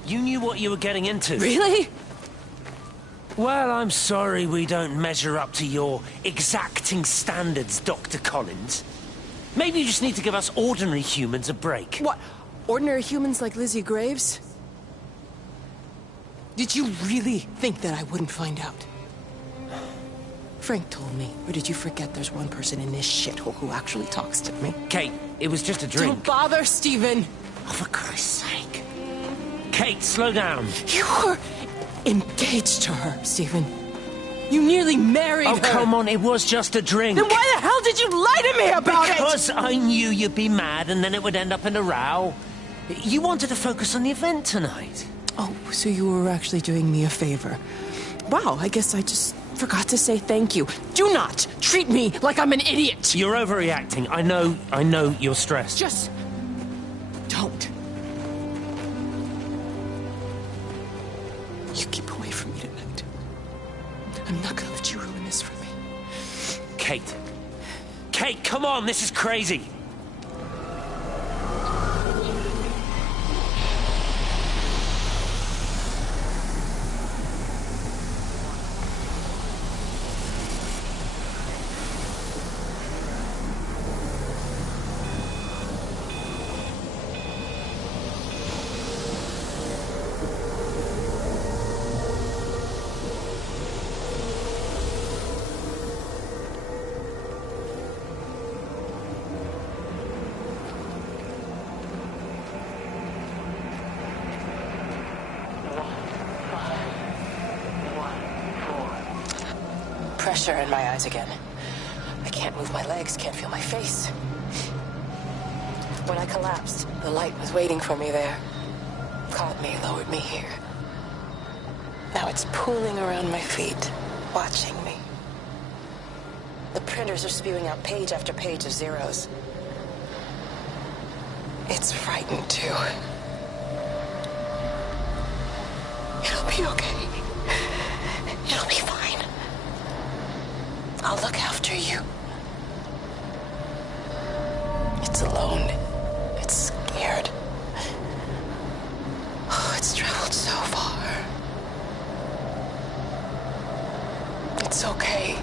You knew what you were getting into. Really? Well, I'm sorry we don't measure up to your exacting standards, Dr. Collins. Maybe you just need to give us ordinary humans a break. What? Ordinary humans like Lizzie Graves? Did you really think that I wouldn't find out? Frank told me. Or did you forget there's one person in this shithole who actually talks to me? Kate, it was just a drink. Don't bother, Stephen! Oh, for Christ's sake. Kate, slow down. You're engaged to her, Stephen. You nearly married her. Oh, come on, it was just a drink. Then why the hell did you lie to me about it? Because I knew you'd be mad and then it would end up in a row. You wanted to focus on the event tonight. Oh, so you were actually doing me a favor. Wow, I guess I just forgot to say thank you. Do not treat me like I'm an idiot. You're overreacting. I know you're stressed. Just don't. You keep away from me tonight. I'm not gonna let you ruin this for me. Kate. Kate, come on, this is crazy. Pressure in my eyes again. I can't move my legs, can't feel my face. When I collapsed, the light was waiting for me there. Caught me, lowered me here. Now it's pooling around my feet, watching me. The printers are spewing out page after page of zeros. It's frightened too. It'll be okay. It'll be fine. I'll look after you. It's alone. It's scared. Oh, it's traveled so far. It's okay.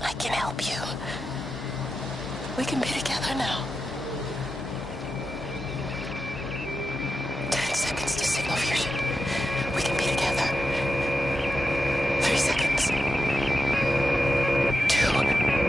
I can help you. We can be together now. 10 seconds to signal fusion. We can be together. 3 seconds. 2.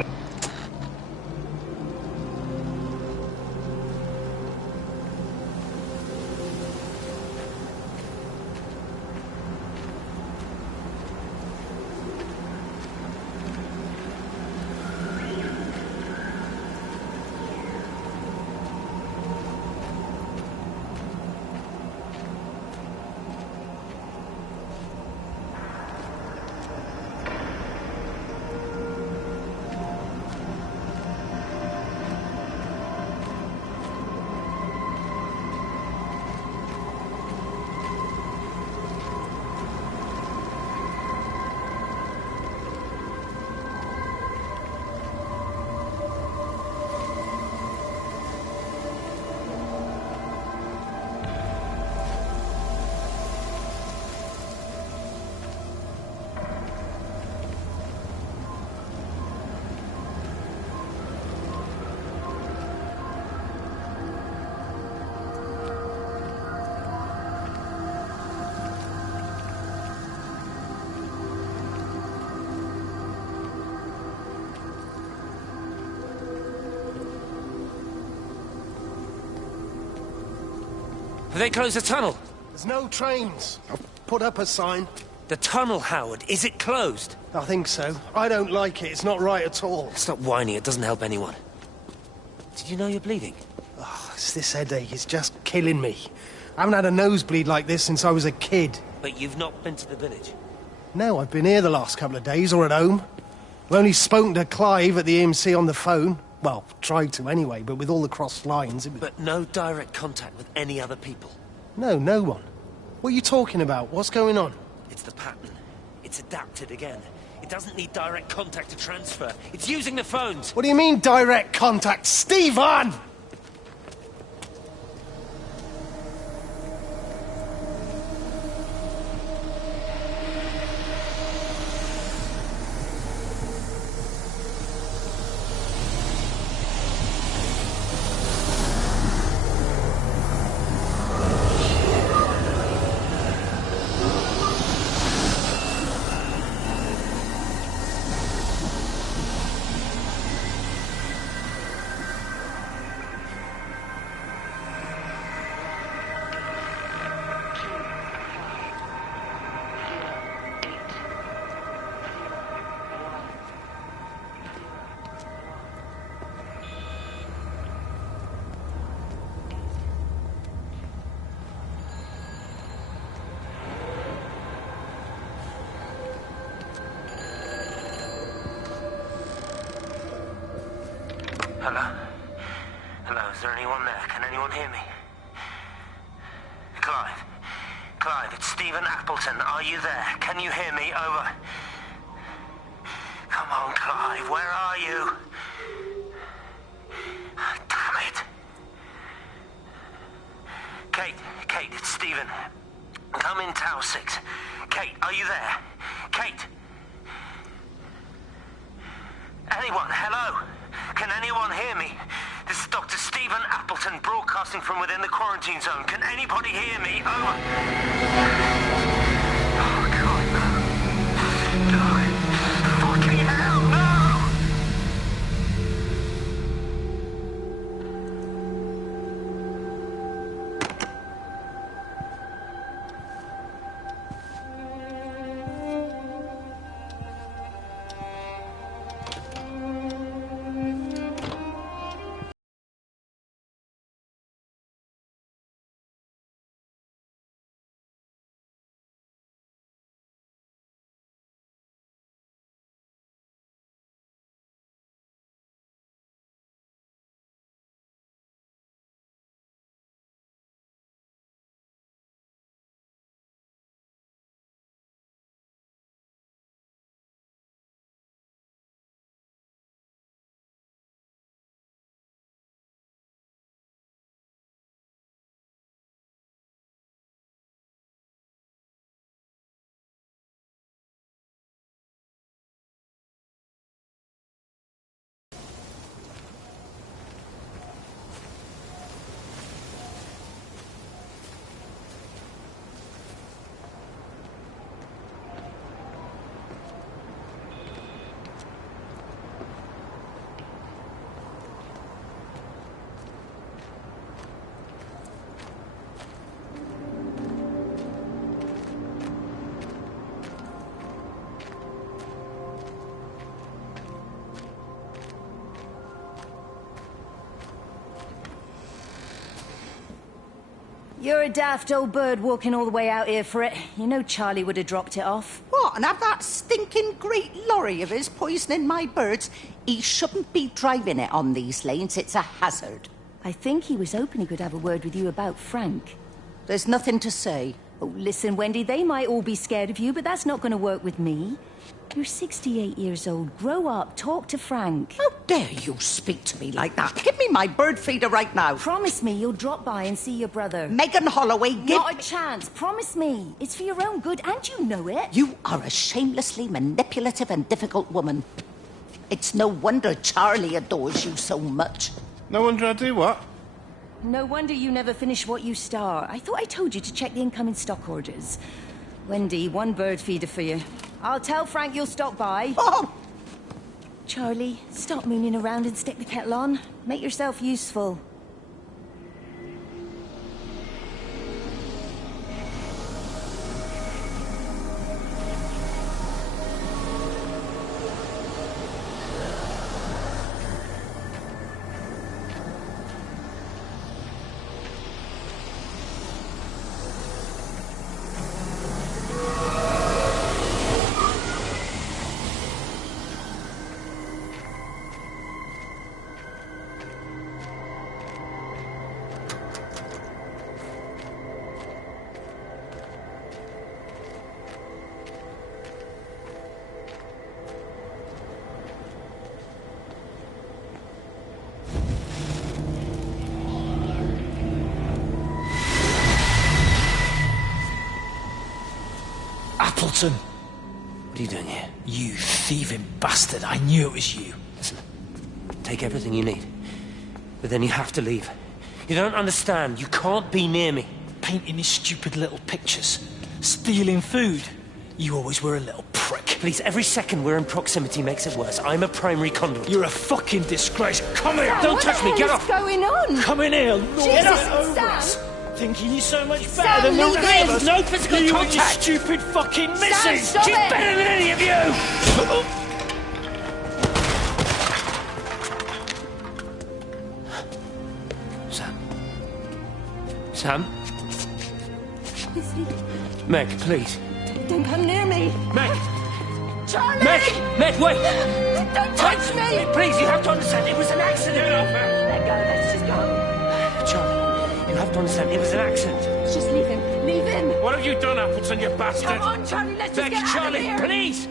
Have they closed the tunnel? There's no trains. I've put up a sign. The tunnel, Howard, is it closed? I think so. I don't like it. It's not right at all. Stop whining, it doesn't help anyone. Did you know you're bleeding? Oh, it's this headache. It's just killing me. I haven't had a nosebleed like this since I was a kid. But you've not been to the village? No, I've been here the last couple of days, or at home. I've only spoken to Clive at the EMC on the phone. Well, tried to anyway, but with all the crossed lines, it was... But no direct contact with any other people? No, no one. What are you talking about? What's going on? It's the pattern. It's adapted again. It doesn't need direct contact to transfer. It's using the phones. What do you mean, direct contact? Stephen! Hello? Hello, is there anyone there? Can anyone hear me? Clive? Clive, it's Stephen Appleton. Are you there? Can you hear me? Over. Come on, Clive, where are you? Damn it. Kate, it's Stephen. Come in Tower 6. Kate, are you there? Kate? Anyone? Hello? Can anyone hear me? This is Dr. Stephen Appleton broadcasting from within the quarantine zone. Can anybody hear me? Over. Oh, God, no. No. Fucking hell, no! You're a daft old bird walking all the way out here for it. You know Charlie would have dropped it off. What, and have that stinking great lorry of his poisoning my birds? He shouldn't be driving it on these lanes. It's a hazard. I think he was hoping he could have a word with you about Frank. There's nothing to say. Oh, listen, Wendy, they might all be scared of you, but that's not going to work with me. You're 68 years old. Grow up. Talk to Frank. How dare you speak to me like that? Give me my bird feeder right now. Promise me you'll drop by and see your brother. Megan Holloway, give... Not a chance. Promise me. It's for your own good, and you know it. You are a shamelessly manipulative and difficult woman. It's no wonder Charlie adores you so much. No wonder I do what? No wonder you never finish what you start. I thought I told you to check the incoming stock orders. Wendy, one bird feeder for you. I'll tell Frank you'll stop by. Oh! Charlie, stop mooning around and stick the kettle on. Make yourself useful. Appleton! What are you doing here? You thieving bastard. I knew it was you. Listen, take everything you need. But then you have to leave. You don't understand. You can't be near me. Painting these stupid little pictures. Stealing food. You always were a little prick. Please, every second we're in proximity makes it worse. I'm a primary conduit. You're a fucking disgrace. Come here! Don't touch me! Get off! What's going on? Come in here! Jesus, over Sam! us. Thinking you're so much Sam, better than leave the three of him. us. No physical you contact. And your stupid fucking missus. stop She's it. better than any of you! Sam? Lizzie, Meg, please. don't come near me. Meg! Charlie! Meg, wait! Don't touch me! Please, you have to understand, it was an accident! Let go, let's just go. Charlie, you have to understand, it was an accident. Just leave him. Leave him. What have you done, Appleton, you bastard? Come on, Charlie, let's just Meg, get out Charlie, of here. please!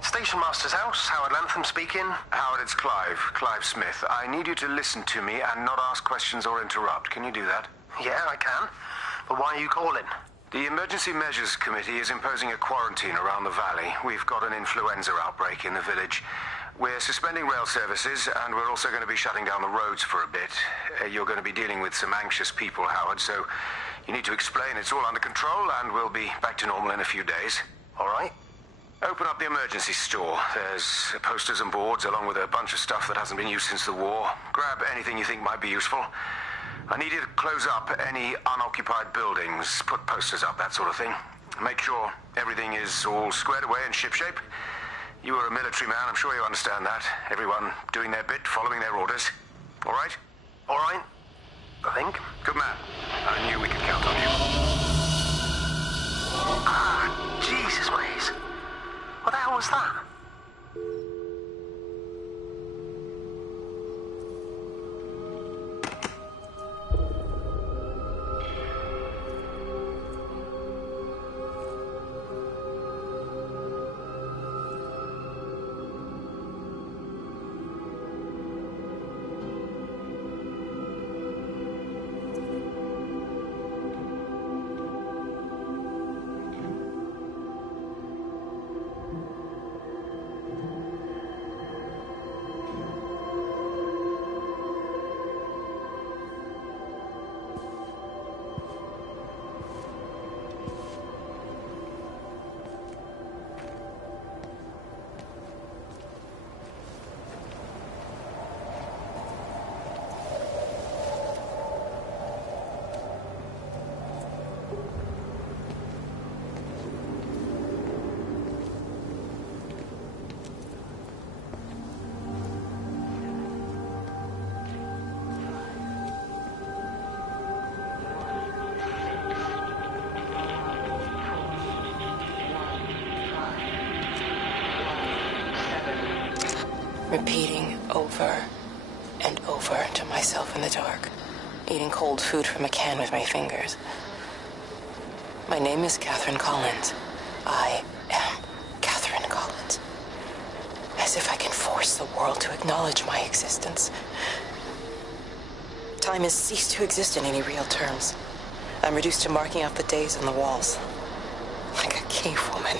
Station Master's house, Howard Lantham speaking. Howard, it's Clive. Clive Smith. I need you to listen to me and not ask questions or interrupt. Can you do that? Yeah, I can. But why are you calling? The Emergency Measures Committee is imposing a quarantine around the valley. We've got an influenza outbreak in the village. We're suspending rail services, and we're also going to be shutting down the roads for a bit. You're going to be dealing with some anxious people, Howard, so you need to explain it's all under control, and we'll be back to normal in a few days. All right? Open up the emergency store. There's posters and boards, along with a bunch of stuff that hasn't been used since the war. Grab anything you think might be useful. I need you to close up any unoccupied buildings, put posters up, that sort of thing. Make sure everything is all squared away and shipshape. You are a military man, I'm sure you understand that. Everyone doing their bit, following their orders. All right? All right, I think. Good man. I knew we could count on you. Ah, Jesus, Maze. What the hell was that? Repeating over and over to myself in the dark, eating cold food from a can with my fingers. My name is Catherine Collins. I am Catherine Collins. As if I can force the world to acknowledge my existence. Time has ceased to exist in any real terms. I'm reduced to marking out the days on the walls. Like a cave woman.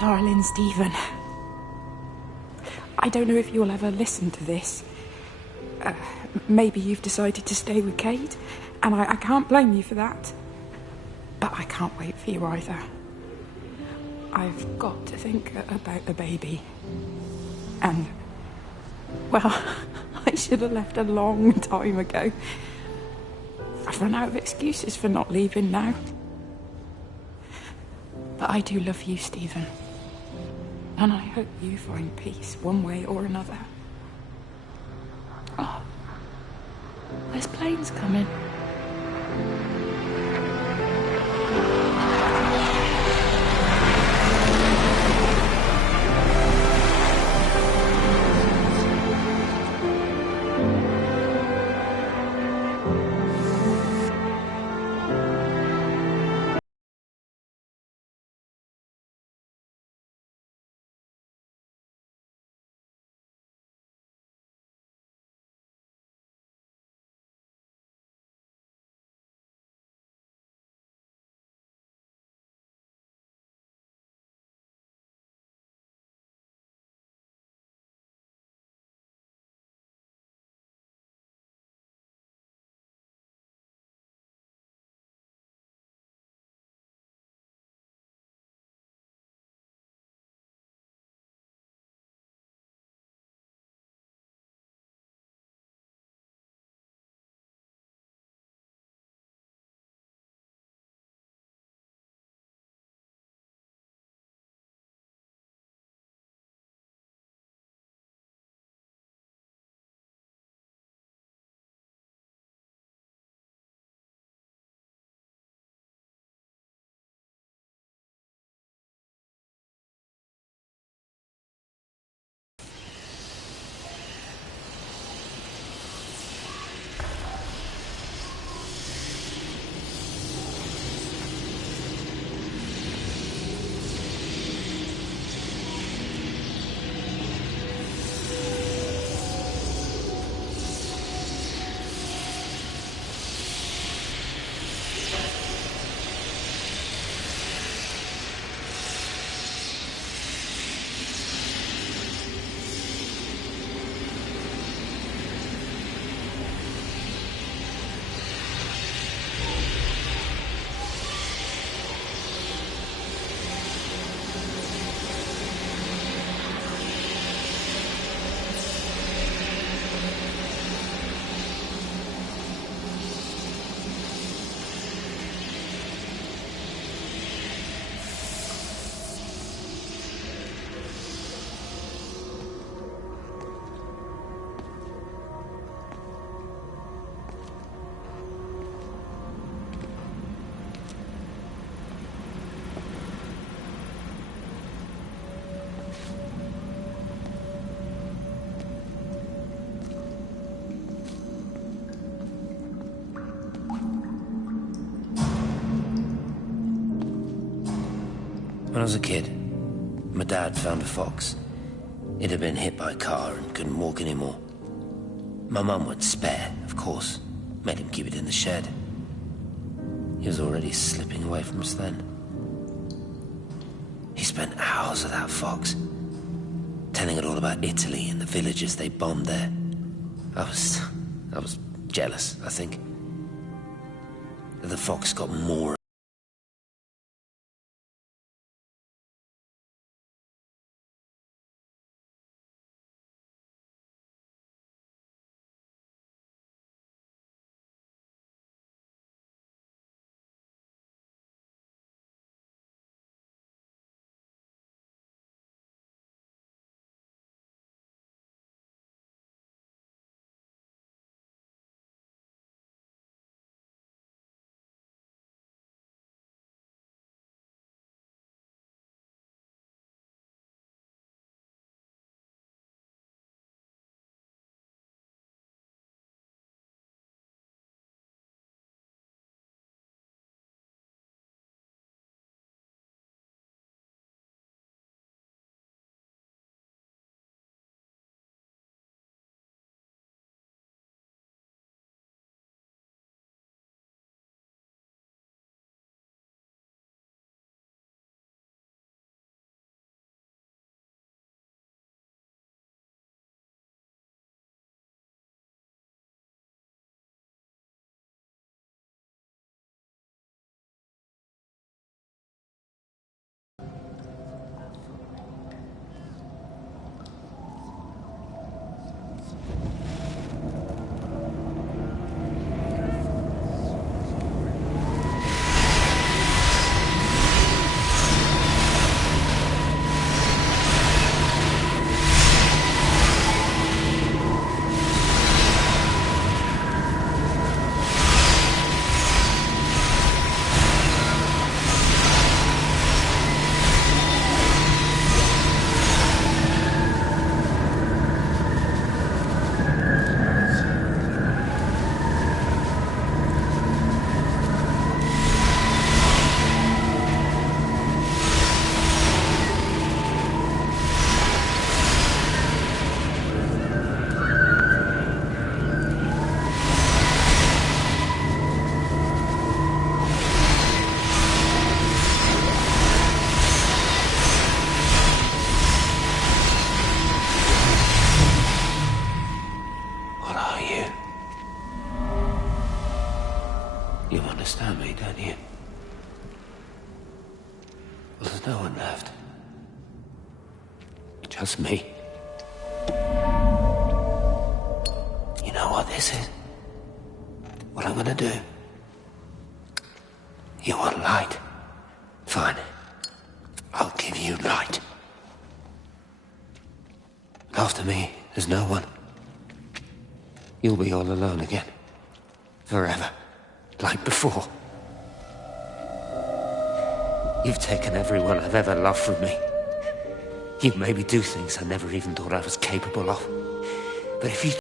Darling Stephen, I don't know if you'll ever listen to this. Maybe you've decided to stay with Kate, and I can't blame you for that. But I can't wait for you either. I've got to think about the baby. And, well, I should have left a long time ago. I've run out of excuses for not leaving now. But I do love you, Stephen. And I hope you find peace one way or another. Oh, there's planes coming. When I was a kid, my dad found a fox. It had been hit by a car and couldn't walk anymore. My mum went spare, of course, made him keep it in the shed. He was already slipping away from us then. He spent hours with that fox, telling it all about Italy and the villages they bombed there. I was jealous, I think. The fox got more There's no one left. Just me. You know what this is? What I'm gonna do? You want light? Fine. I'll give you light. After me, there's no one. You'll be all alone again. Forever. Like before. You've taken everyone I've ever loved from me. You made me do things I never even thought I was capable of. But if you...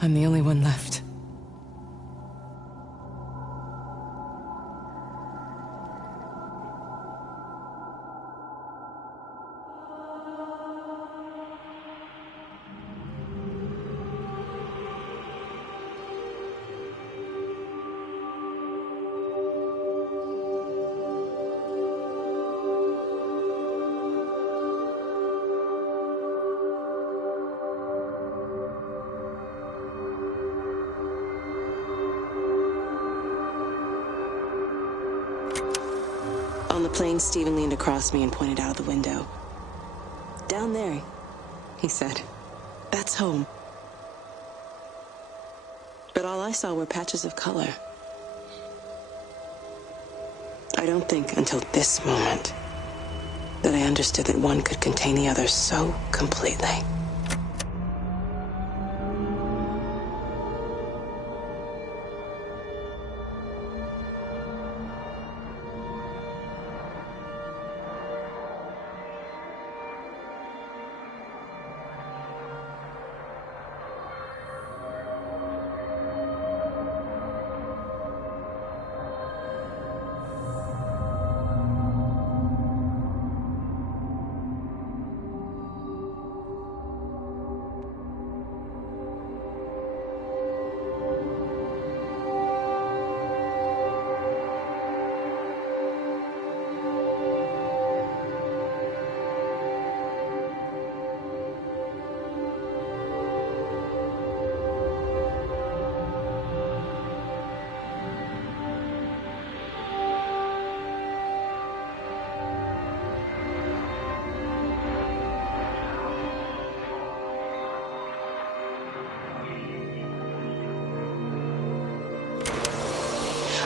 I'm the only one left. On the plane, Stephen leaned across me and pointed out the window. Down there, he said. That's home. But all I saw were patches of color. I don't think until this moment that I understood that one could contain the other so completely.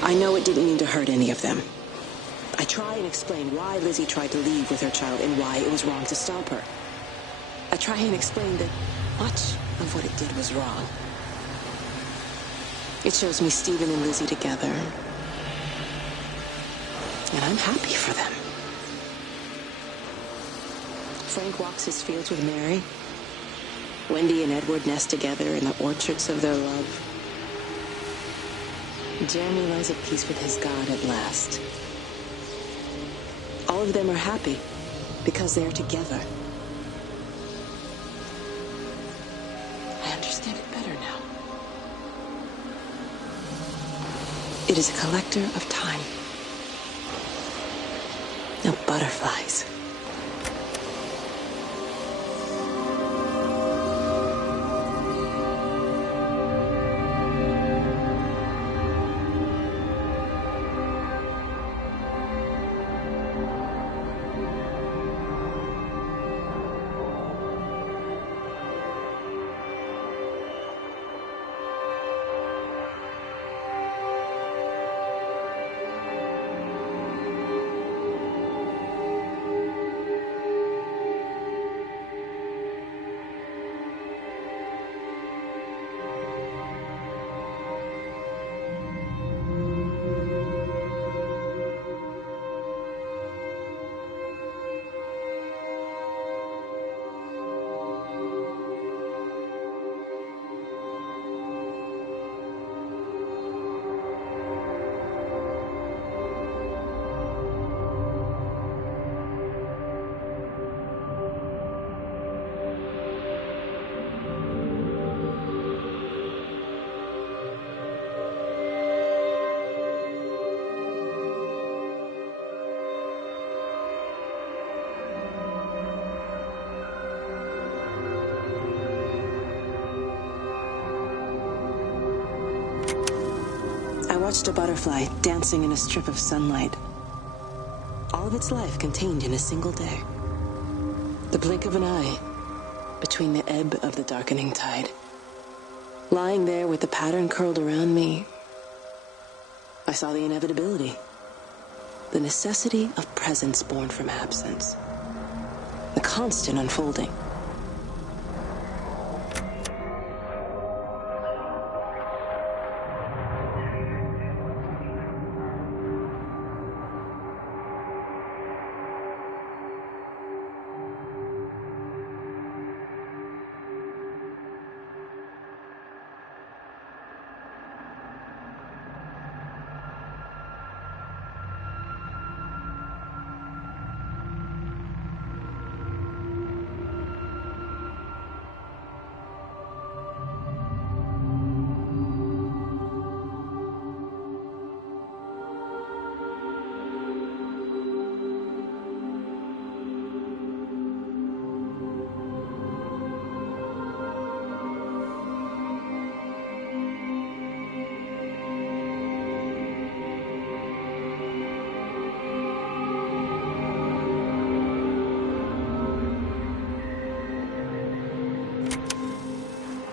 I know it didn't mean to hurt any of them. I try and explain why Lizzie tried to leave with her child and why it was wrong to stop her. I try and explain that much of what it did was wrong. It shows me Stephen and Lizzie together. And I'm happy for them. Frank walks his fields with Mary. Wendy and Edward nest together in the orchards of their love. Jeremy lies at peace with his God at last. All of them are happy because they are together. I understand it better now. It is a collector of time. Now, butterflies. I watched a butterfly dancing in a strip of sunlight. All of its life contained in a single day. The blink of an eye between the ebb of the darkening tide. Lying there with the pattern curled around me, I saw the inevitability. The necessity of presence born from absence. The constant unfolding.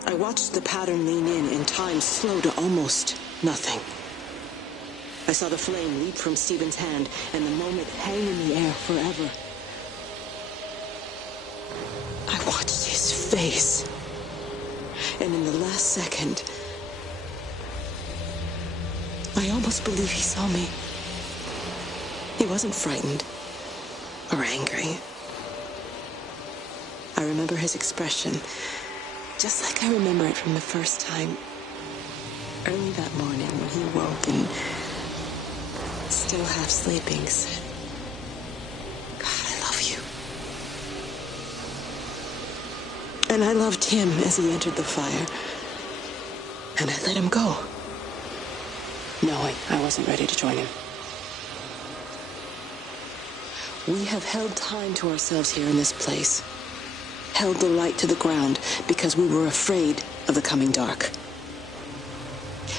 I watched the pattern lean in and time slow to almost nothing. I saw the flame leap from Stephen's hand and the moment hang in the air forever. I watched his face. And in the last second, I almost believe he saw me. He wasn't frightened or angry. I remember his expression, just like I remember it from the first time. Early that morning when he woke and, still half sleeping, said, "God, I love you." And I loved him as he entered the fire. And I let him go, knowing I wasn't ready to join him. We have held time to ourselves here in this place. Held the light to the ground because we were afraid of the coming dark.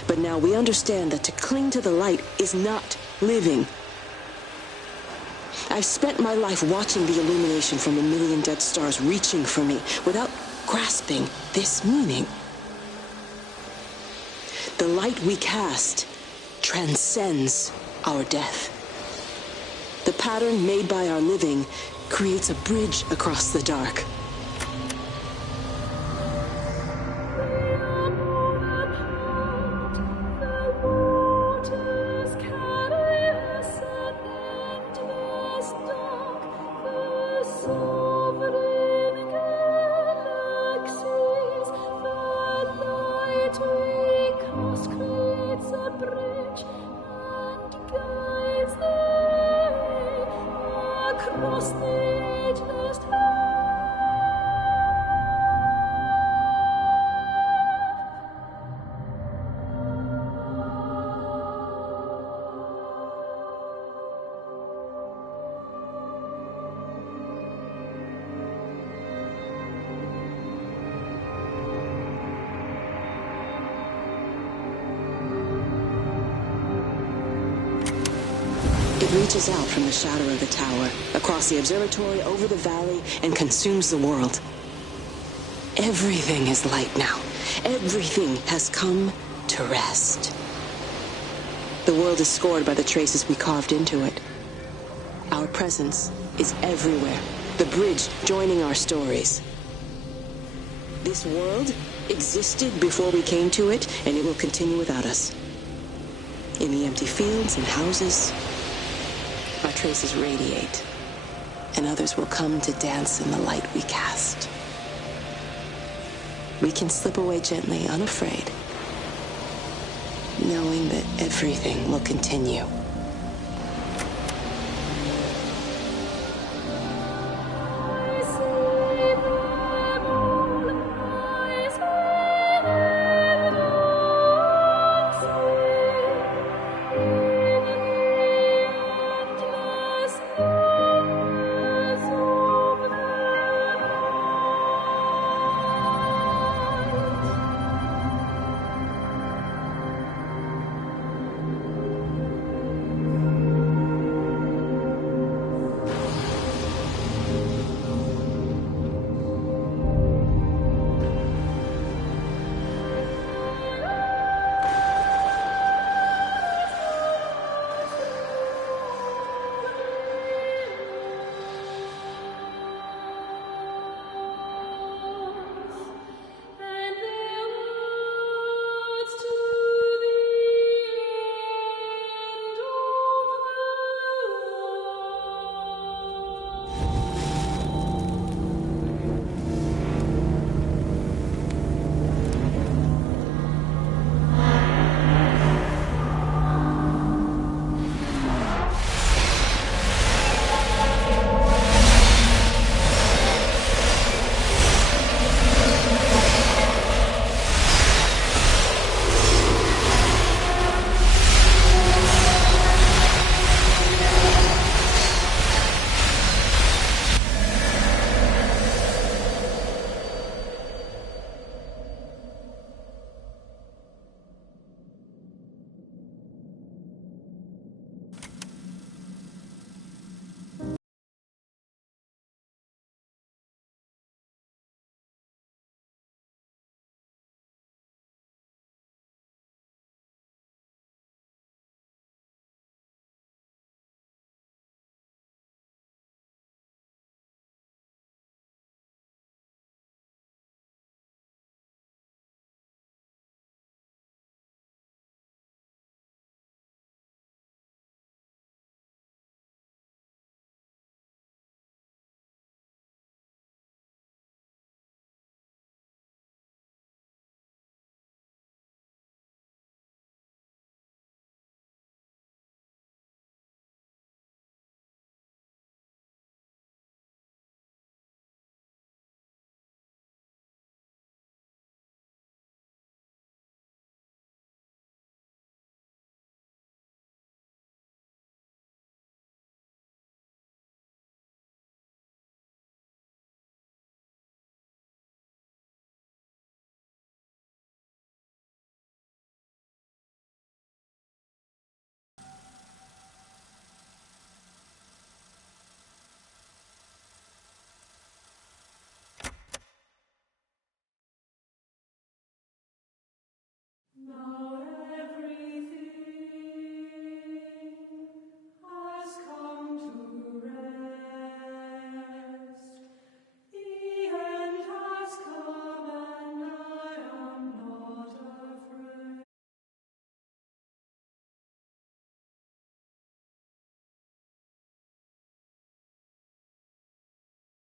But now we understand that to cling to the light is not living. I've spent my life watching the illumination from a million dead stars reaching for me without grasping this meaning. The light we cast transcends our death. The pattern made by our living creates a bridge across the dark. It reaches out from the shadow of the tower, across the observatory, over the valley, and consumes the world. Everything is light now. Everything has come to rest. The world is scored by the traces we carved into it. Our presence is everywhere, the bridge joining our stories. This world existed before we came to it, and it will continue without us. In the empty fields and houses, our traces radiate, and others will come to dance in the light we cast. We can slip away gently, unafraid, knowing that everything will continue.